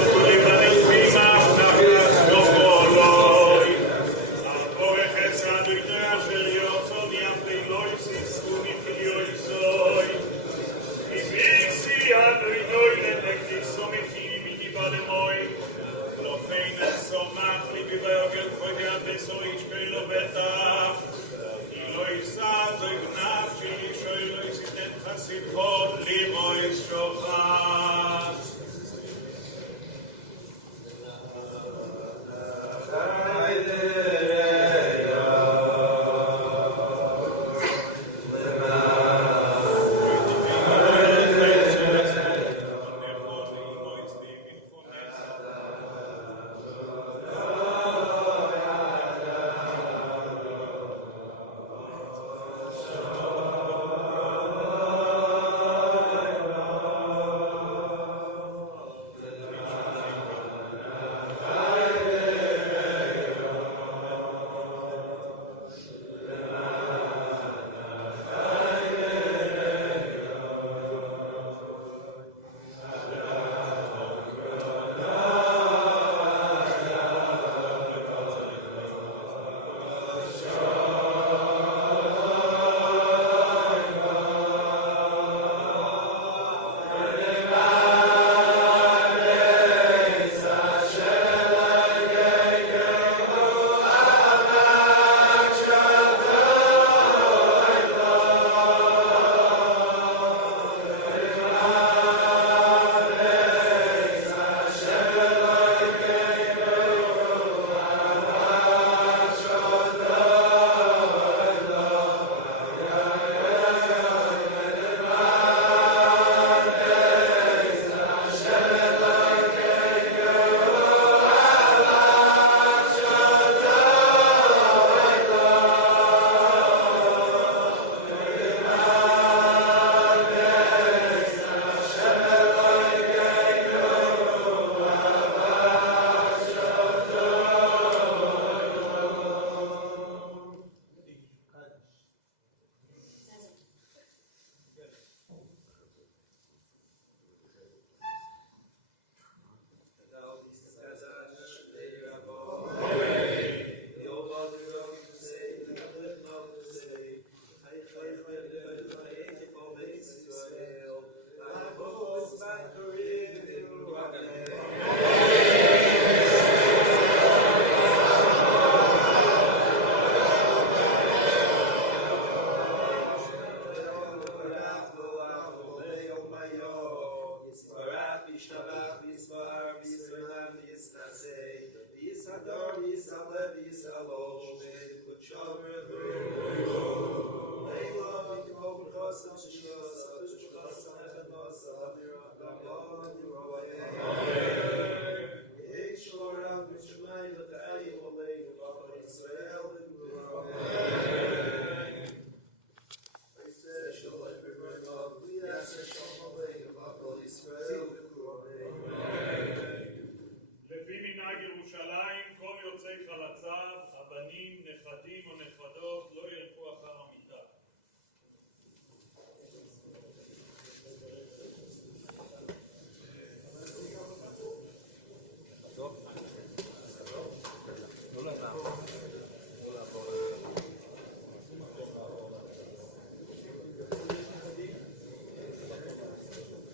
לפי מנהג ירושלים, כל יוצאי חלציו, הבנים, נכדים או נכדות, לא ילכו אחר המיטה.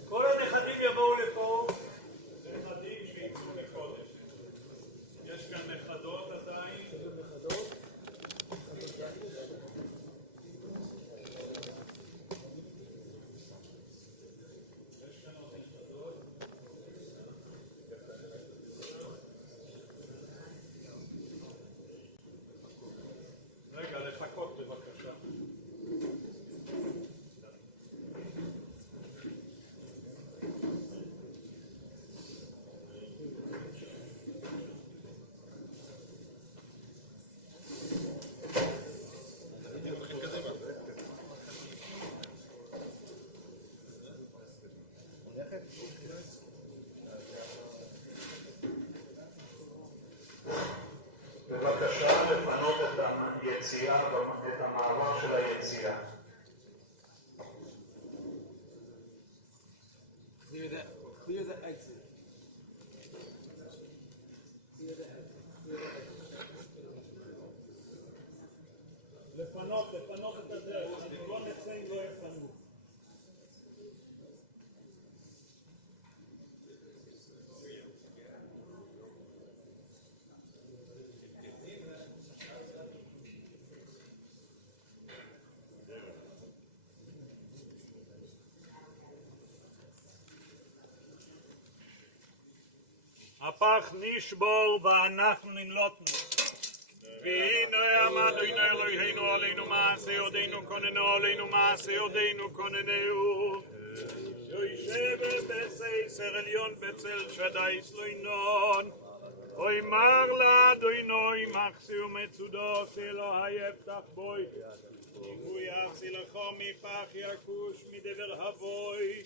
כל הנכדים יבואו לפה. נכדים שיצאו לקודש. יש כאן נכדות עדיין. יש כאן עוד נכדות. רגע, לחכות בבקשה. בבקשה לפנות את היציאה, את המעבר של היציאה. Clear the exit. Clear the exit. לפנות את הדרך. אנחנו לא נצא אם לא יפנו. הפח נשבור ואנחנו נמלטנו. והנה עמד אדוני אלוהינו עלינו מעשה ידינו כוננו עלינו מעשה ידינו כוננו. יושב בסייסר עליון בצל שדי סלוינון. אוי מר לאדוני מחסי ומצודו שאלוהי יפתח בוי. אם הוא יעשי לכו מפח יכוש מדבר הבוי.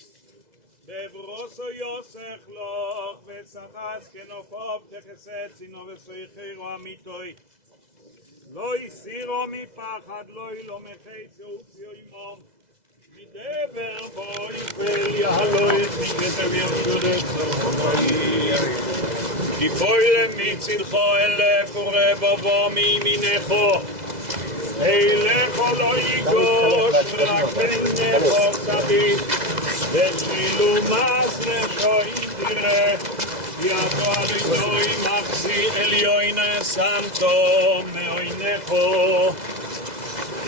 בברוסו יוסך לוך וסחס כנופוב תחסד צינו וסויחירו אמיתוי. לא יסירו מפחד לא ילומחץ יוציאו עמום. מדבר בוי וליהלוי תשכתם ירשודך סורבוי. כיפוי מצילכו אלף ורבבו מימינכו. אילכו לא יגוש רק בנכו סביב. ושילו מס לשוי תראה, ידו אדוני מחזי עליון סנטו מאוינכו.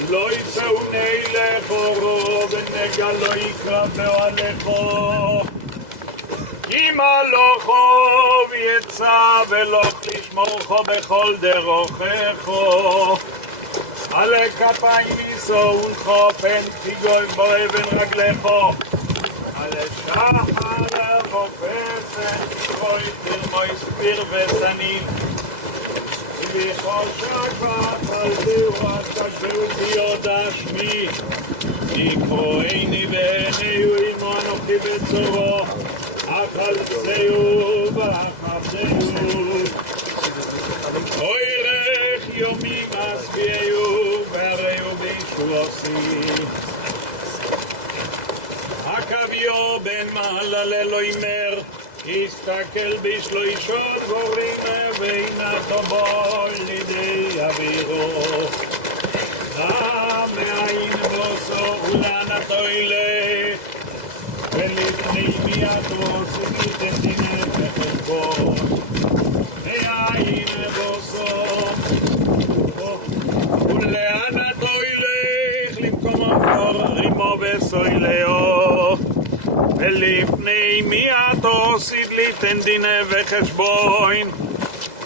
לא יצאו נלכו רוב נגע לא יקרב באוהלכו. אם הלכו ויצא ולוך תשמורכו בכל דרוככו. עלי כפיים יסעונכו פן תיגוי באבן רגלכו. על שחר חופשת תרוי תרמוי ספיר וסנין ובכל תלדהו תשבעו ביודע שמי יקרואיני בעיניהו עמו אנוכי בצורו אכלסהו ואכבדהו אוי רך יומי משביעהו והריהו בישועוסי הקביו בן מעלל אלוהימר הסתכל בשלוישון גורים ועינתו בו לידי אבירו המעין בוסו ולענתו ילך ולפני מיתו סגיתם דינה וחלקו מעין בוסו ולענתו ילך למקום אפור רימו וסוילאו ולפני מיתו סידליתן דינה וחשבון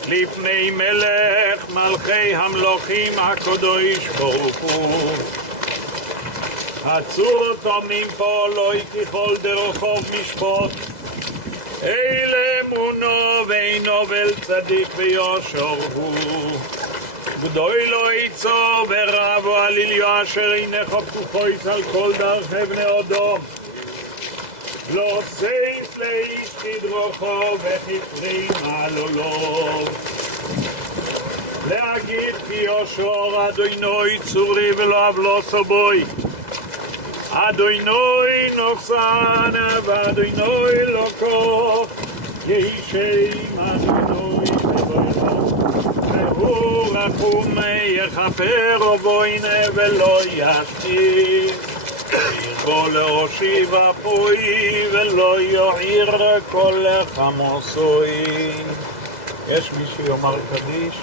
לפני מלך מלכי המלוכים הקדוש ברוך הוא. עצור אותו מפה לא ככל דרכיו משפוט, אלה אמונו ואינו בל צדיק ויושר הוא. גדוי לא יצור ורבו עליליו אשר עיניך פקוחות על כל דרכי בני אדם. לא סייס לאיש כדרכו וכפרים עלולו. להגיד כי יושר אדוני צורי ולא אבלו סבוי. אדוני נוסן ואדוני לא כוח. יהי שם אדוני לבוינו. והוא רחום יכפר ובוינה ולא ישתיק. ירבו להושיב אפוי ולא יועיר כל חמוסוי. יש מישהו יאמר קדיש?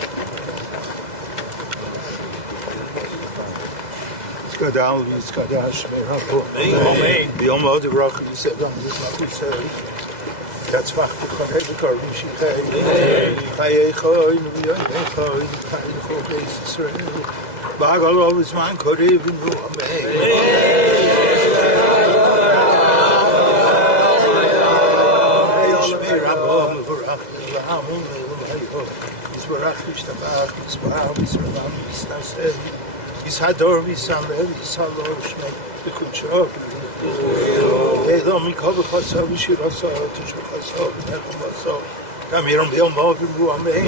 Skadal, Skadash, Amen. The Omod of Rock, you said, that's Fakti Khanekar, Mishikay, Kayekhoy, Nuyakoy, Kayekhoy, Israel. Bagal always man, Korev, Amen. Isador, Isalel, Isalor, Shmek, the Kuchov, Edom, Mikobachasa, Vishirasa, Tishmachasa, Nekomasa, Kamiram, the Omavim, Amen.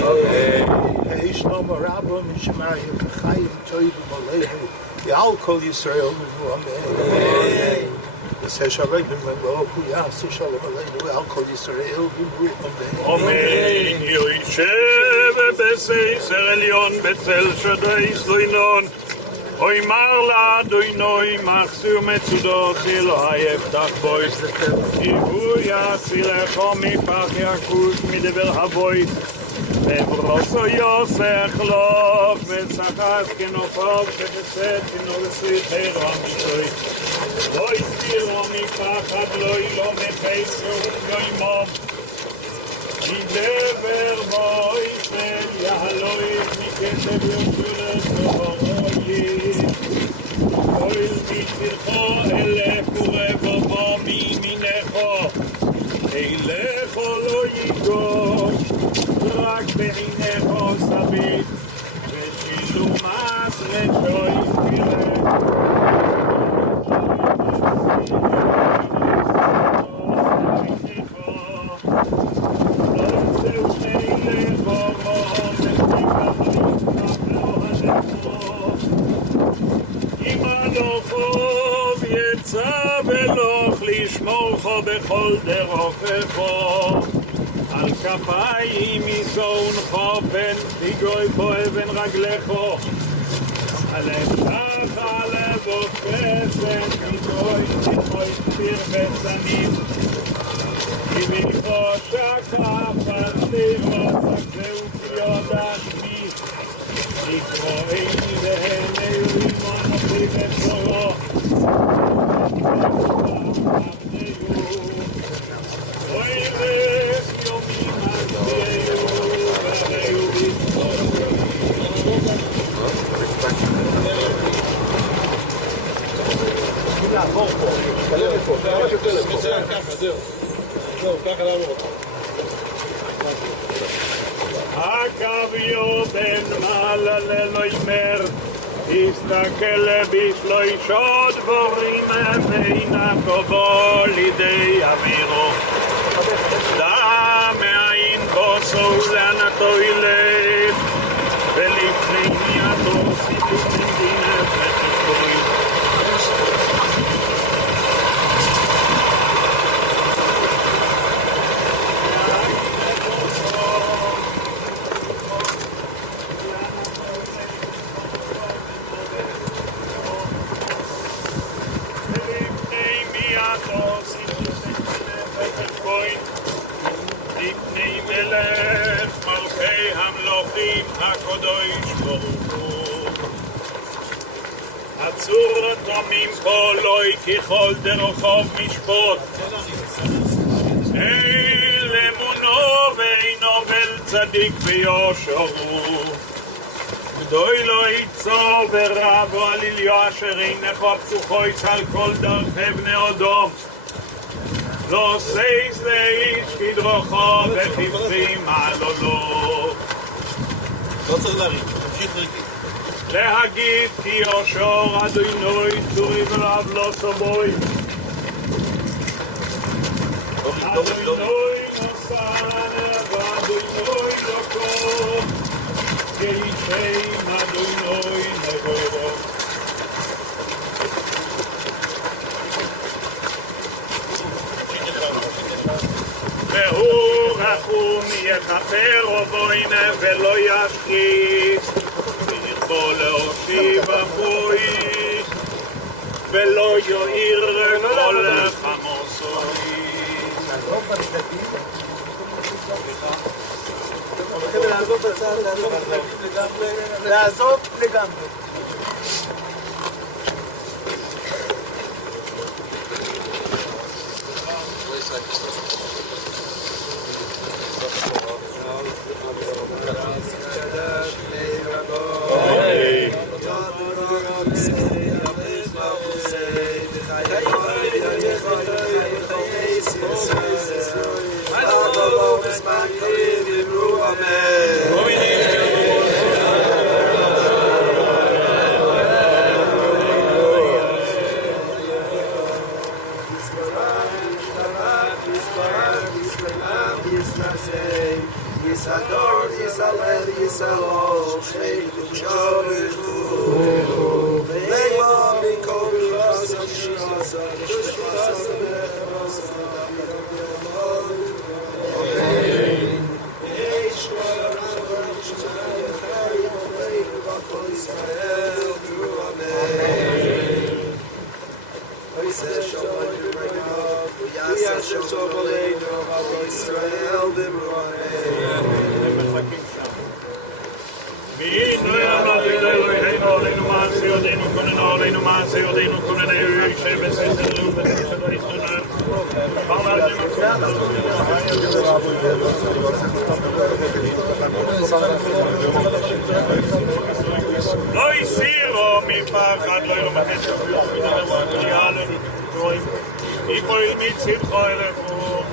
Ishnom, Rabba, Mishamayim, Chayim, Toiv, Malehu, the Alkol Yisrael, Amen. The Seshavek, the Yas, Shalom, the Alkol Yisrael, Amen. Yoishev, Beseis, Elion, Betel, Shaddai, Sloinon. Oy marla doinoi machsu metsudo silo hayftach bois ibu yasilecho mipach yakush midever habois vebroso yosech loch v'tzachas kenofov shebesed kenovesuit heiram shoi Oy silo mipach adloi lo mepeisu yoimov midever bois el yahaloi mikeshev yoshulet Oil mitzircho elechu revovo miminecho Eilecho lo yigosh Rak be'inecho sabit Veshilumas rechoy לשמורכו בכל דרכךו על כפיים יזונכו פן תיגוי בו אבן רגלךו על אבטח על אבו פסן תיגוי פיר וצניף כביכו שקה פסטירו זכזהו כליוד השמי לקרוא איני והנה ולימון אותי בצורו הקוויו בן מעלה ללא ימר תסתכל בשלו ישוד בורים ואינם קובו לידי אמירו דם מעין בוסו ולענתו ילך ולפני נייתו סיפוק מדינת ותשבוי עצור תמים קולוי ככל דרכיו משפוט אל אמונו ואינו בל צדיק ויושר הוא. גדוי לא יצור ורבו על עליו אשר עינך פצוחו יצל כל דרכי בני אדום. לא סייס לאיש כדרוכו וכבשים עלולו. לא צריך להרים, תמשיך ריקי. להגיד כי יושר אדוני צורי ורב לא סבוי. אדוני נוסן ואדוני לא קור. ישם אדוני נבורו. והוא רחום יכפר ובוינה ולא ישחית. ויכבו להושיב המויך ולא יועיר כל חמוסוי. לעזוב לגמרי. לא הסירו מפחד, לא ירמחש איכו מצדך אלכו,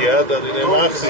יד אני נמחסי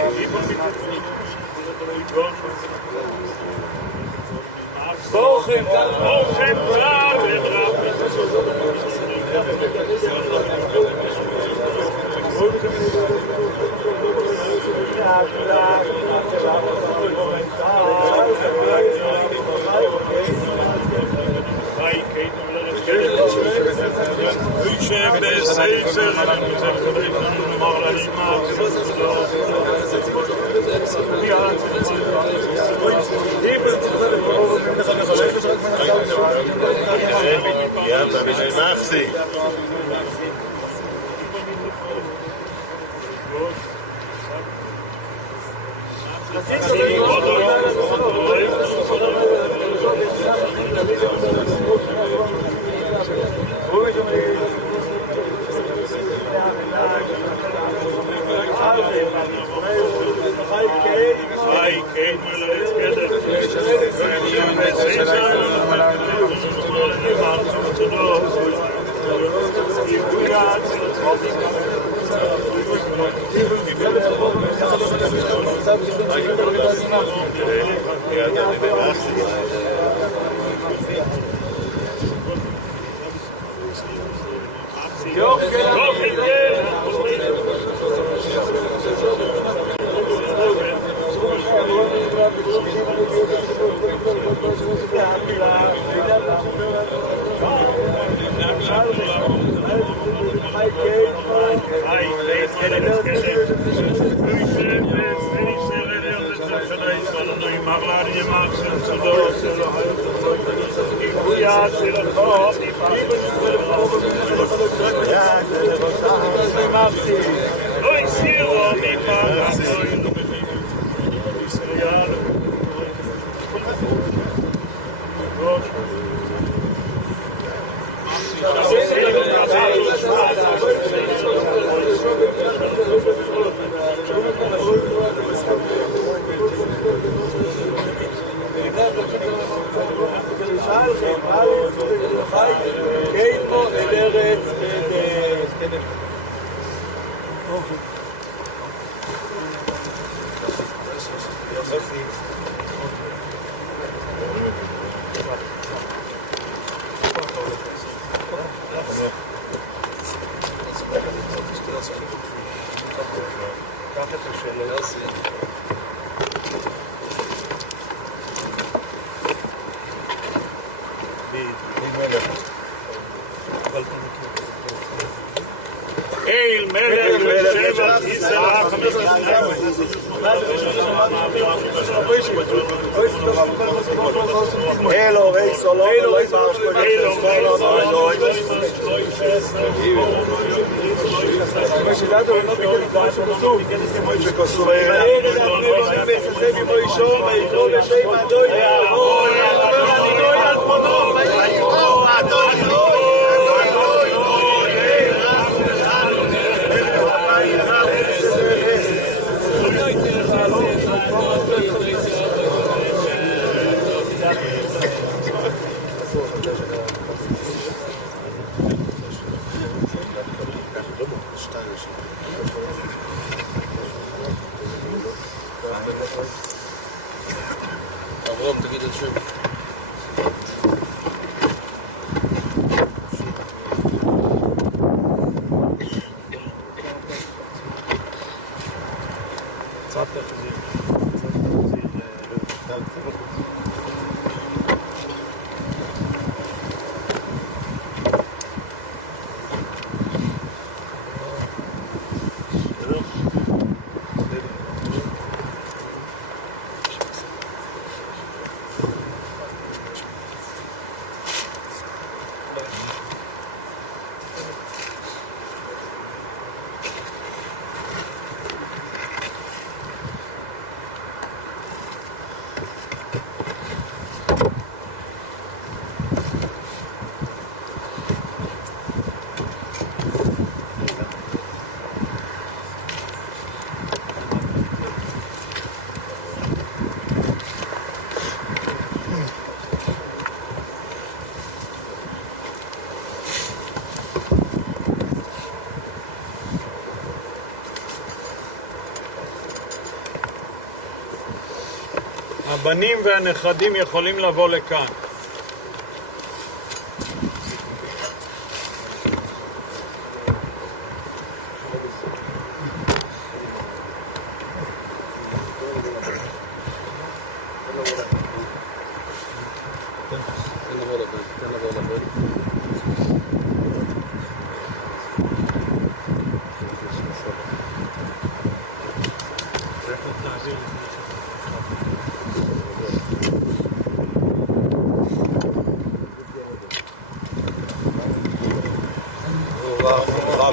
הבנים והנכדים יכולים לבוא לכאן.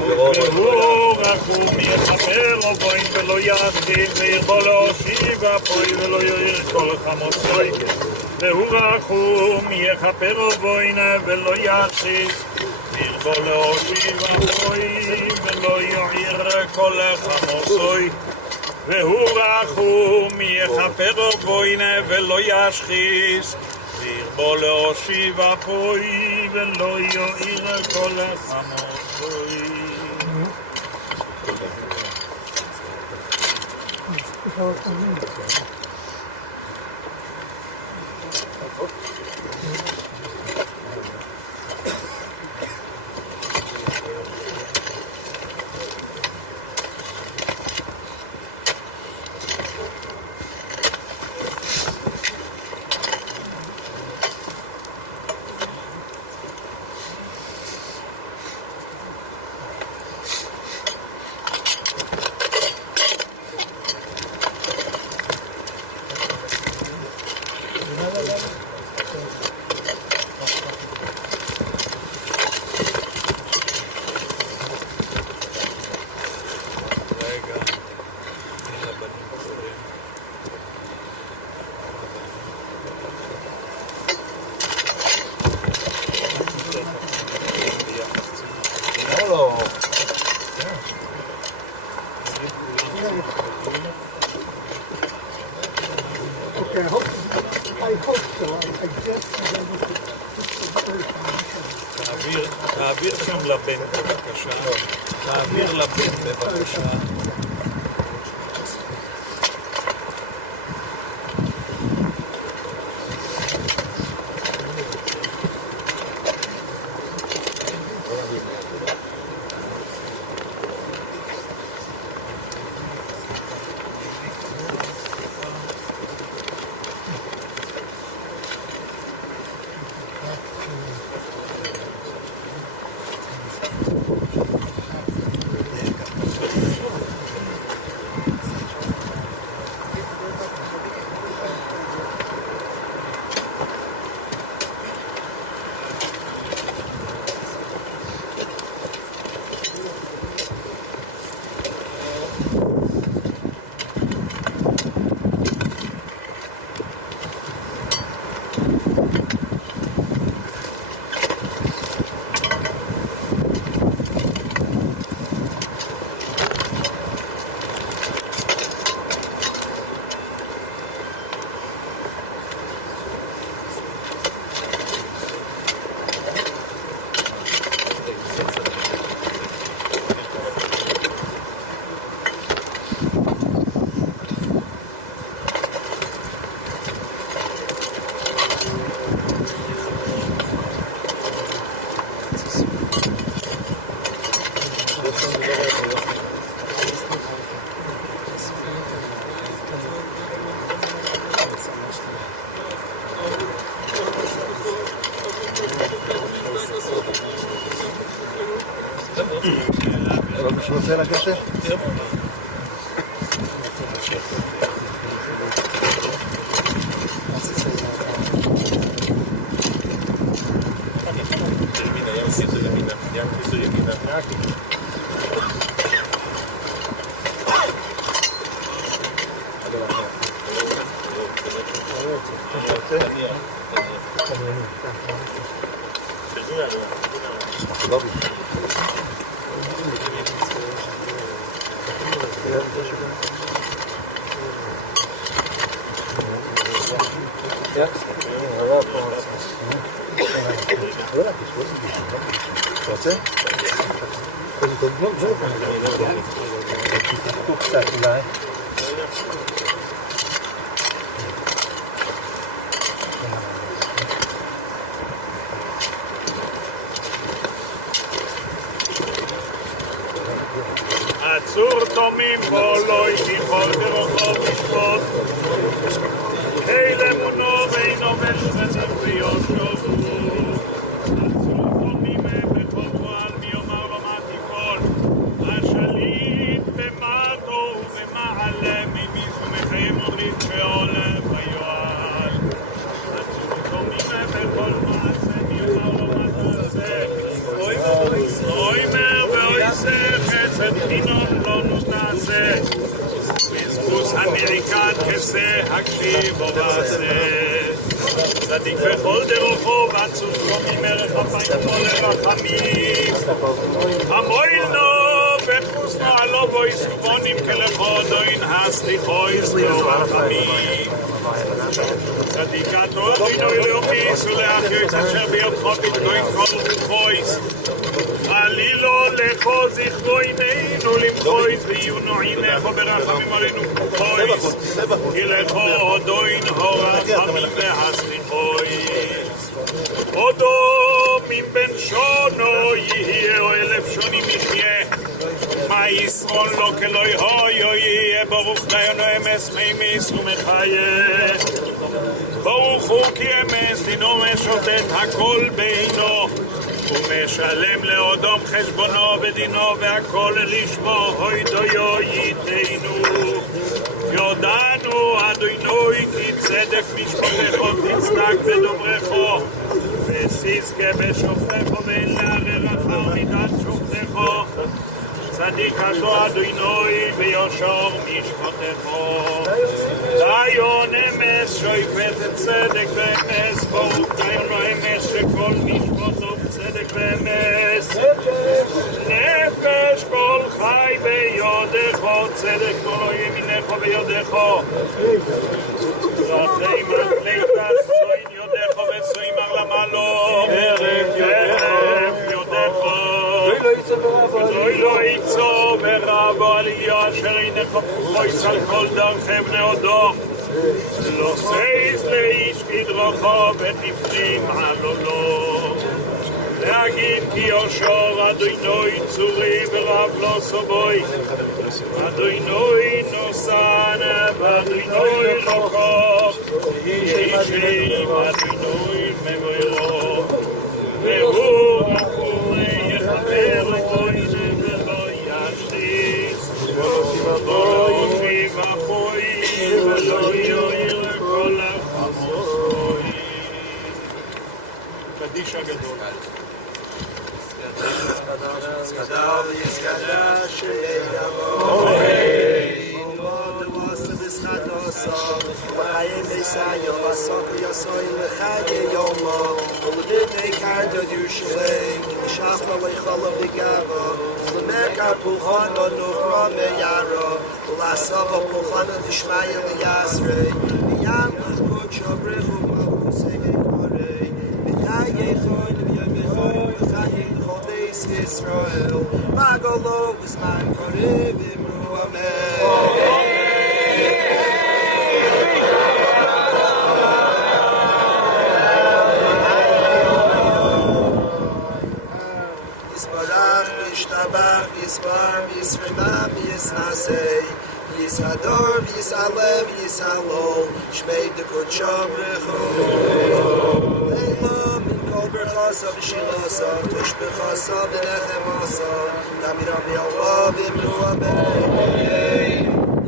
והוא רחום יכפר ובוין ולא יחזיק וירבו להושיב אפוי ולא יועיר כל חמוצוי והוא רחום יכפר ובוין ולא יחזיק וירבו להושיב אפוי ולא יועיר כל חמוצוי והוא רחום יכפר ובוין ולא ישחיס וירבו להושיב אפוי ולא יועיר כל חמוצוי. Okay, I hope so. I guess תעביר שם לבן בבקשה. תעביר לבן בבקשה. מישהו רוצה לגשת? עצור תומים בו לא ישיכול ברוחו משפוט היי למונו ואינו משרדים ויושבו עצור תומים בכוחו על מי יאמר לו מה תיפול השליט במטו ובמעלה ממיס ומחיים מוריד שעולה ויועל עצור תומים בכל מעשה מי יאמר לו מה תעשה אוי מר ואוי סר חסד חינון לא נעשה בזבוז הנעיקת כסה הקשיב ובעשה צדיק וכל דרכו ועצוב קומי מלך אפיים כל לרחמים המויל נו וחוסנו עלו בו יסובונים כלכו דוין הסליחו יסלו רחמים צדיקתו דינו אלוהיס ולאחריס אשר ביודכו בתגוין כל רוחויס עלילו לכו זכרו עינינו למחויס ויונו עינך ברחמים עלינו כוחויס כי לכו דוין הרחמים והסליחויס עודו מבן שונו יהיה או 1000 שונים יחיה מה ישרון לו כלוי הוי יהיה ברוך דיונו אמס מימיס ומחיה ברוך הוא כי אמס דינו משוטט הכל בינו ומשלם לאודום חשבונו ודינו והכל לשמו הוי דיו ייתנו יודענו אדוני כי צדק משפטך תצדק בדוברך וסיסקה בשופטך ואין לערער אחר מידת שופטך צדיקתו אדוני ויושר משפטך דיון אמס שופט צדק ואמס ברוך דיונו אמס שכל משפטו צדק ואמס נפש כל חי ביודך צדק כל ימינך ביודך רחי מלכת סוין יודך וסוין מרלמלו ערב יודך וזוי לא יצור ורבו על יו אשר אינך פרוחויס על כל דרכם נאודום לא סייס לאיש כדרכו ותפנים עלולו להגיד כי יושר אדוני צורי ורב לא סובוי אדוני נוסן ואדוני לא כוח אישים אדוני מבוירו והוא רחורי יחבר בוי ולא ישתיס בוי ובוי ולא יועיר לכל החמוי קדיש הגדול Skadal Yiskada Sheyavoy Lord was the Skadosa Vayem Isayo Vasok Yasoy Lechaye Yomo Ulidne Kanda Yushalei Shachma Leichol Vigavo Lemeka Pulchano Nuhra Meyaro Ulasava Pulchano Dishmaya Liyasrei Yam Kucho Brechu Mabusege Korei Vichaye Choy Vyamechoy Vichaye Yisrael, Magolo, Bisman, Korev, Yisbarach, Yishtabach, Yisbar, Yisrimam, Yisnasei, Yisador, Yisalev, Yisalol, Shmei de Kochov, Eilom, Berchasav, Shilasav, Tushbechasav, Benechemasav, Damirav Yalvav, Imru Amei,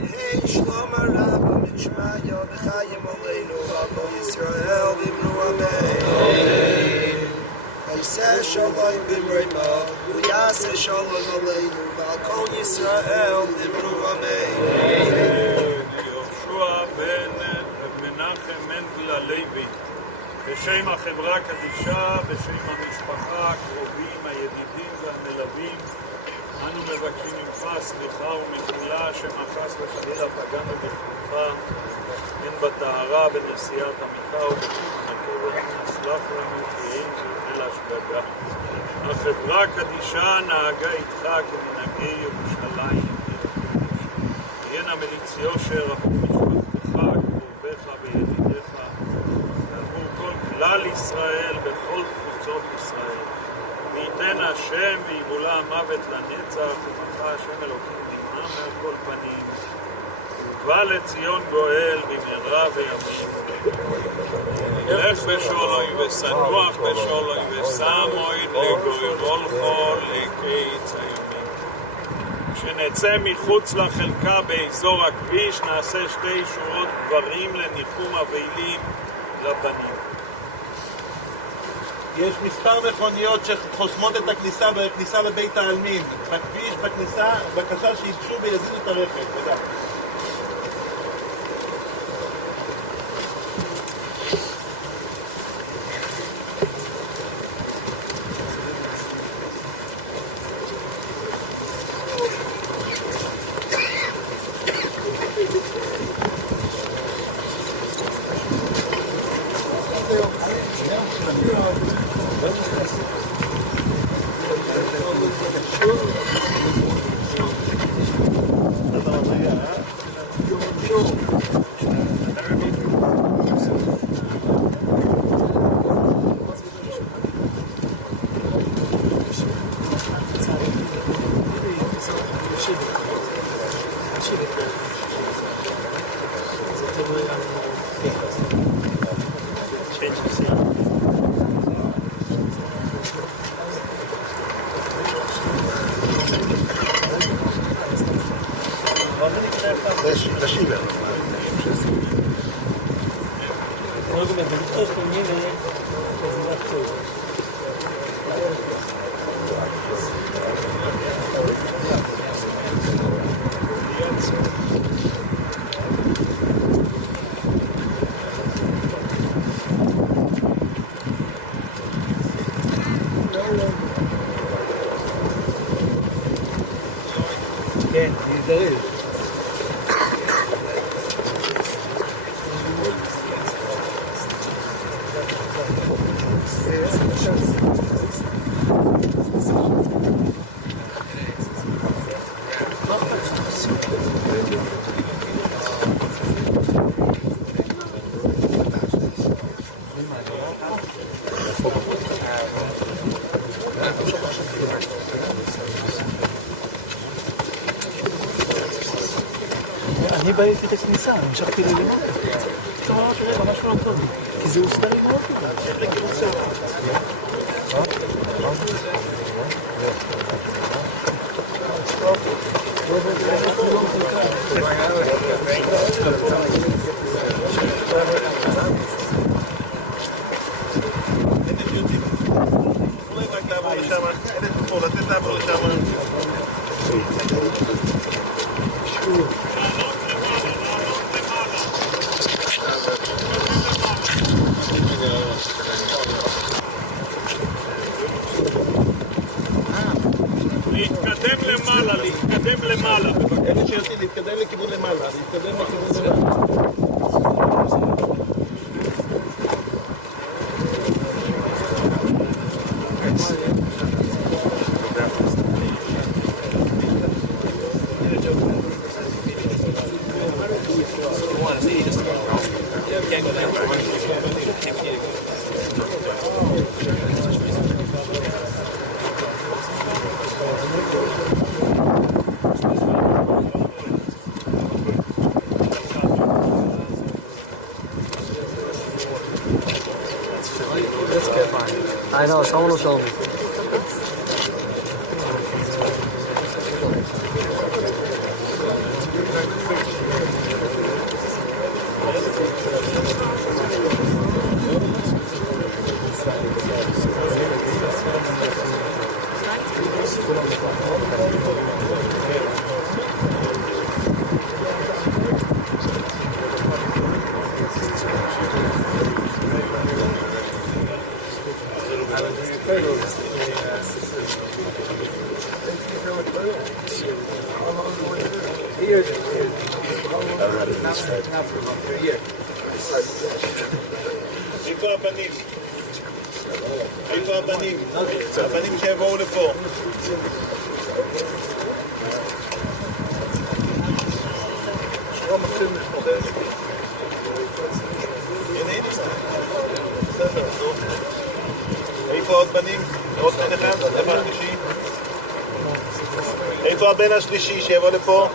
Yehei Shlom Arav, Mishmaya, Bechayim Aleinu, Rabbo Yisrael, Imru Amei, Yiseh Shalom Bimreima, Uyaseh Shalom Aleinu, Balkon Yisrael, Imru Amei. Yehoshua ben Menachem Mendel Alevi בשם החברה קדישה, בשם המשפחה, הקרובים, הידידים והמלווים, אנו מבקשים ממך סליחה ומחילה שמחס וחלילה פגענו בכבודך, הן בטהרה, בנשיאת המיטה ובתיקון הקבר, סלח לנו כי אין אלא שגגה. החברה קדישה נהגה איתך כמנהגי ירושלים, תהיינה מליץ יושר עבור משפחתך, קרוביך וידידיך, כלל ישראל בכל קבוצות ישראל וייתן השם ויבולע המוות לנצח ומחה השם אלוקים נמנע מעל כל פנים ובא לציון גואל במהרה וימים לך בשולוי וסנוח בשולוי ושמוי לגוירולכו לקיץ הימים כשנצא מחוץ לחלקה באזור הכביש נעשה 2 שורות גברים לניחום אבלים לבנים יש מספר מכוניות שחוסמות את הכניסה לבית העלמין. בכביש, בכניסה, בבקשה שיגשו ויזיזו את הרכב. תודה. כן, להזדרז. אני באתי את הכניסה, המשכתי ללמוד. פתאום ממש רגע, משהו לא טוב. כי זה הוסדר עם מאוד ככה. המשך לכיוון להתקדם למעלה. אלה שיוצאים להתקדם לכיוון למעלה. להתקדם לכיוון למעלה. I know, someone will show me. איפה הבנים? איפה הבנים? הבנים שיבואו לפה. איפה עוד בנים? עוד בן אחד? איפה השלישי? איפה הבן השלישי שיבוא לפה?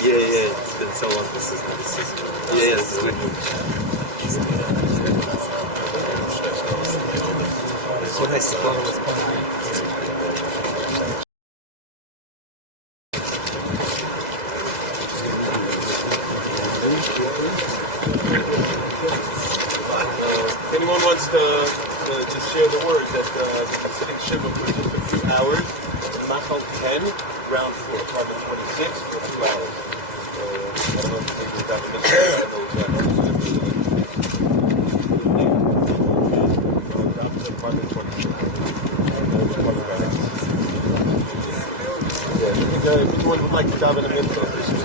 Yeah, it's been so long. This is good. So nice. If anyone wants to share the word that sitting Shiva for just a few hours, Machal 10, ground floor, apartment 26, for 2 hours. So, I don't know if you think that in this area, I know exactly. Down to apartment 26. Yeah, if anyone would like to dive in a minute, this is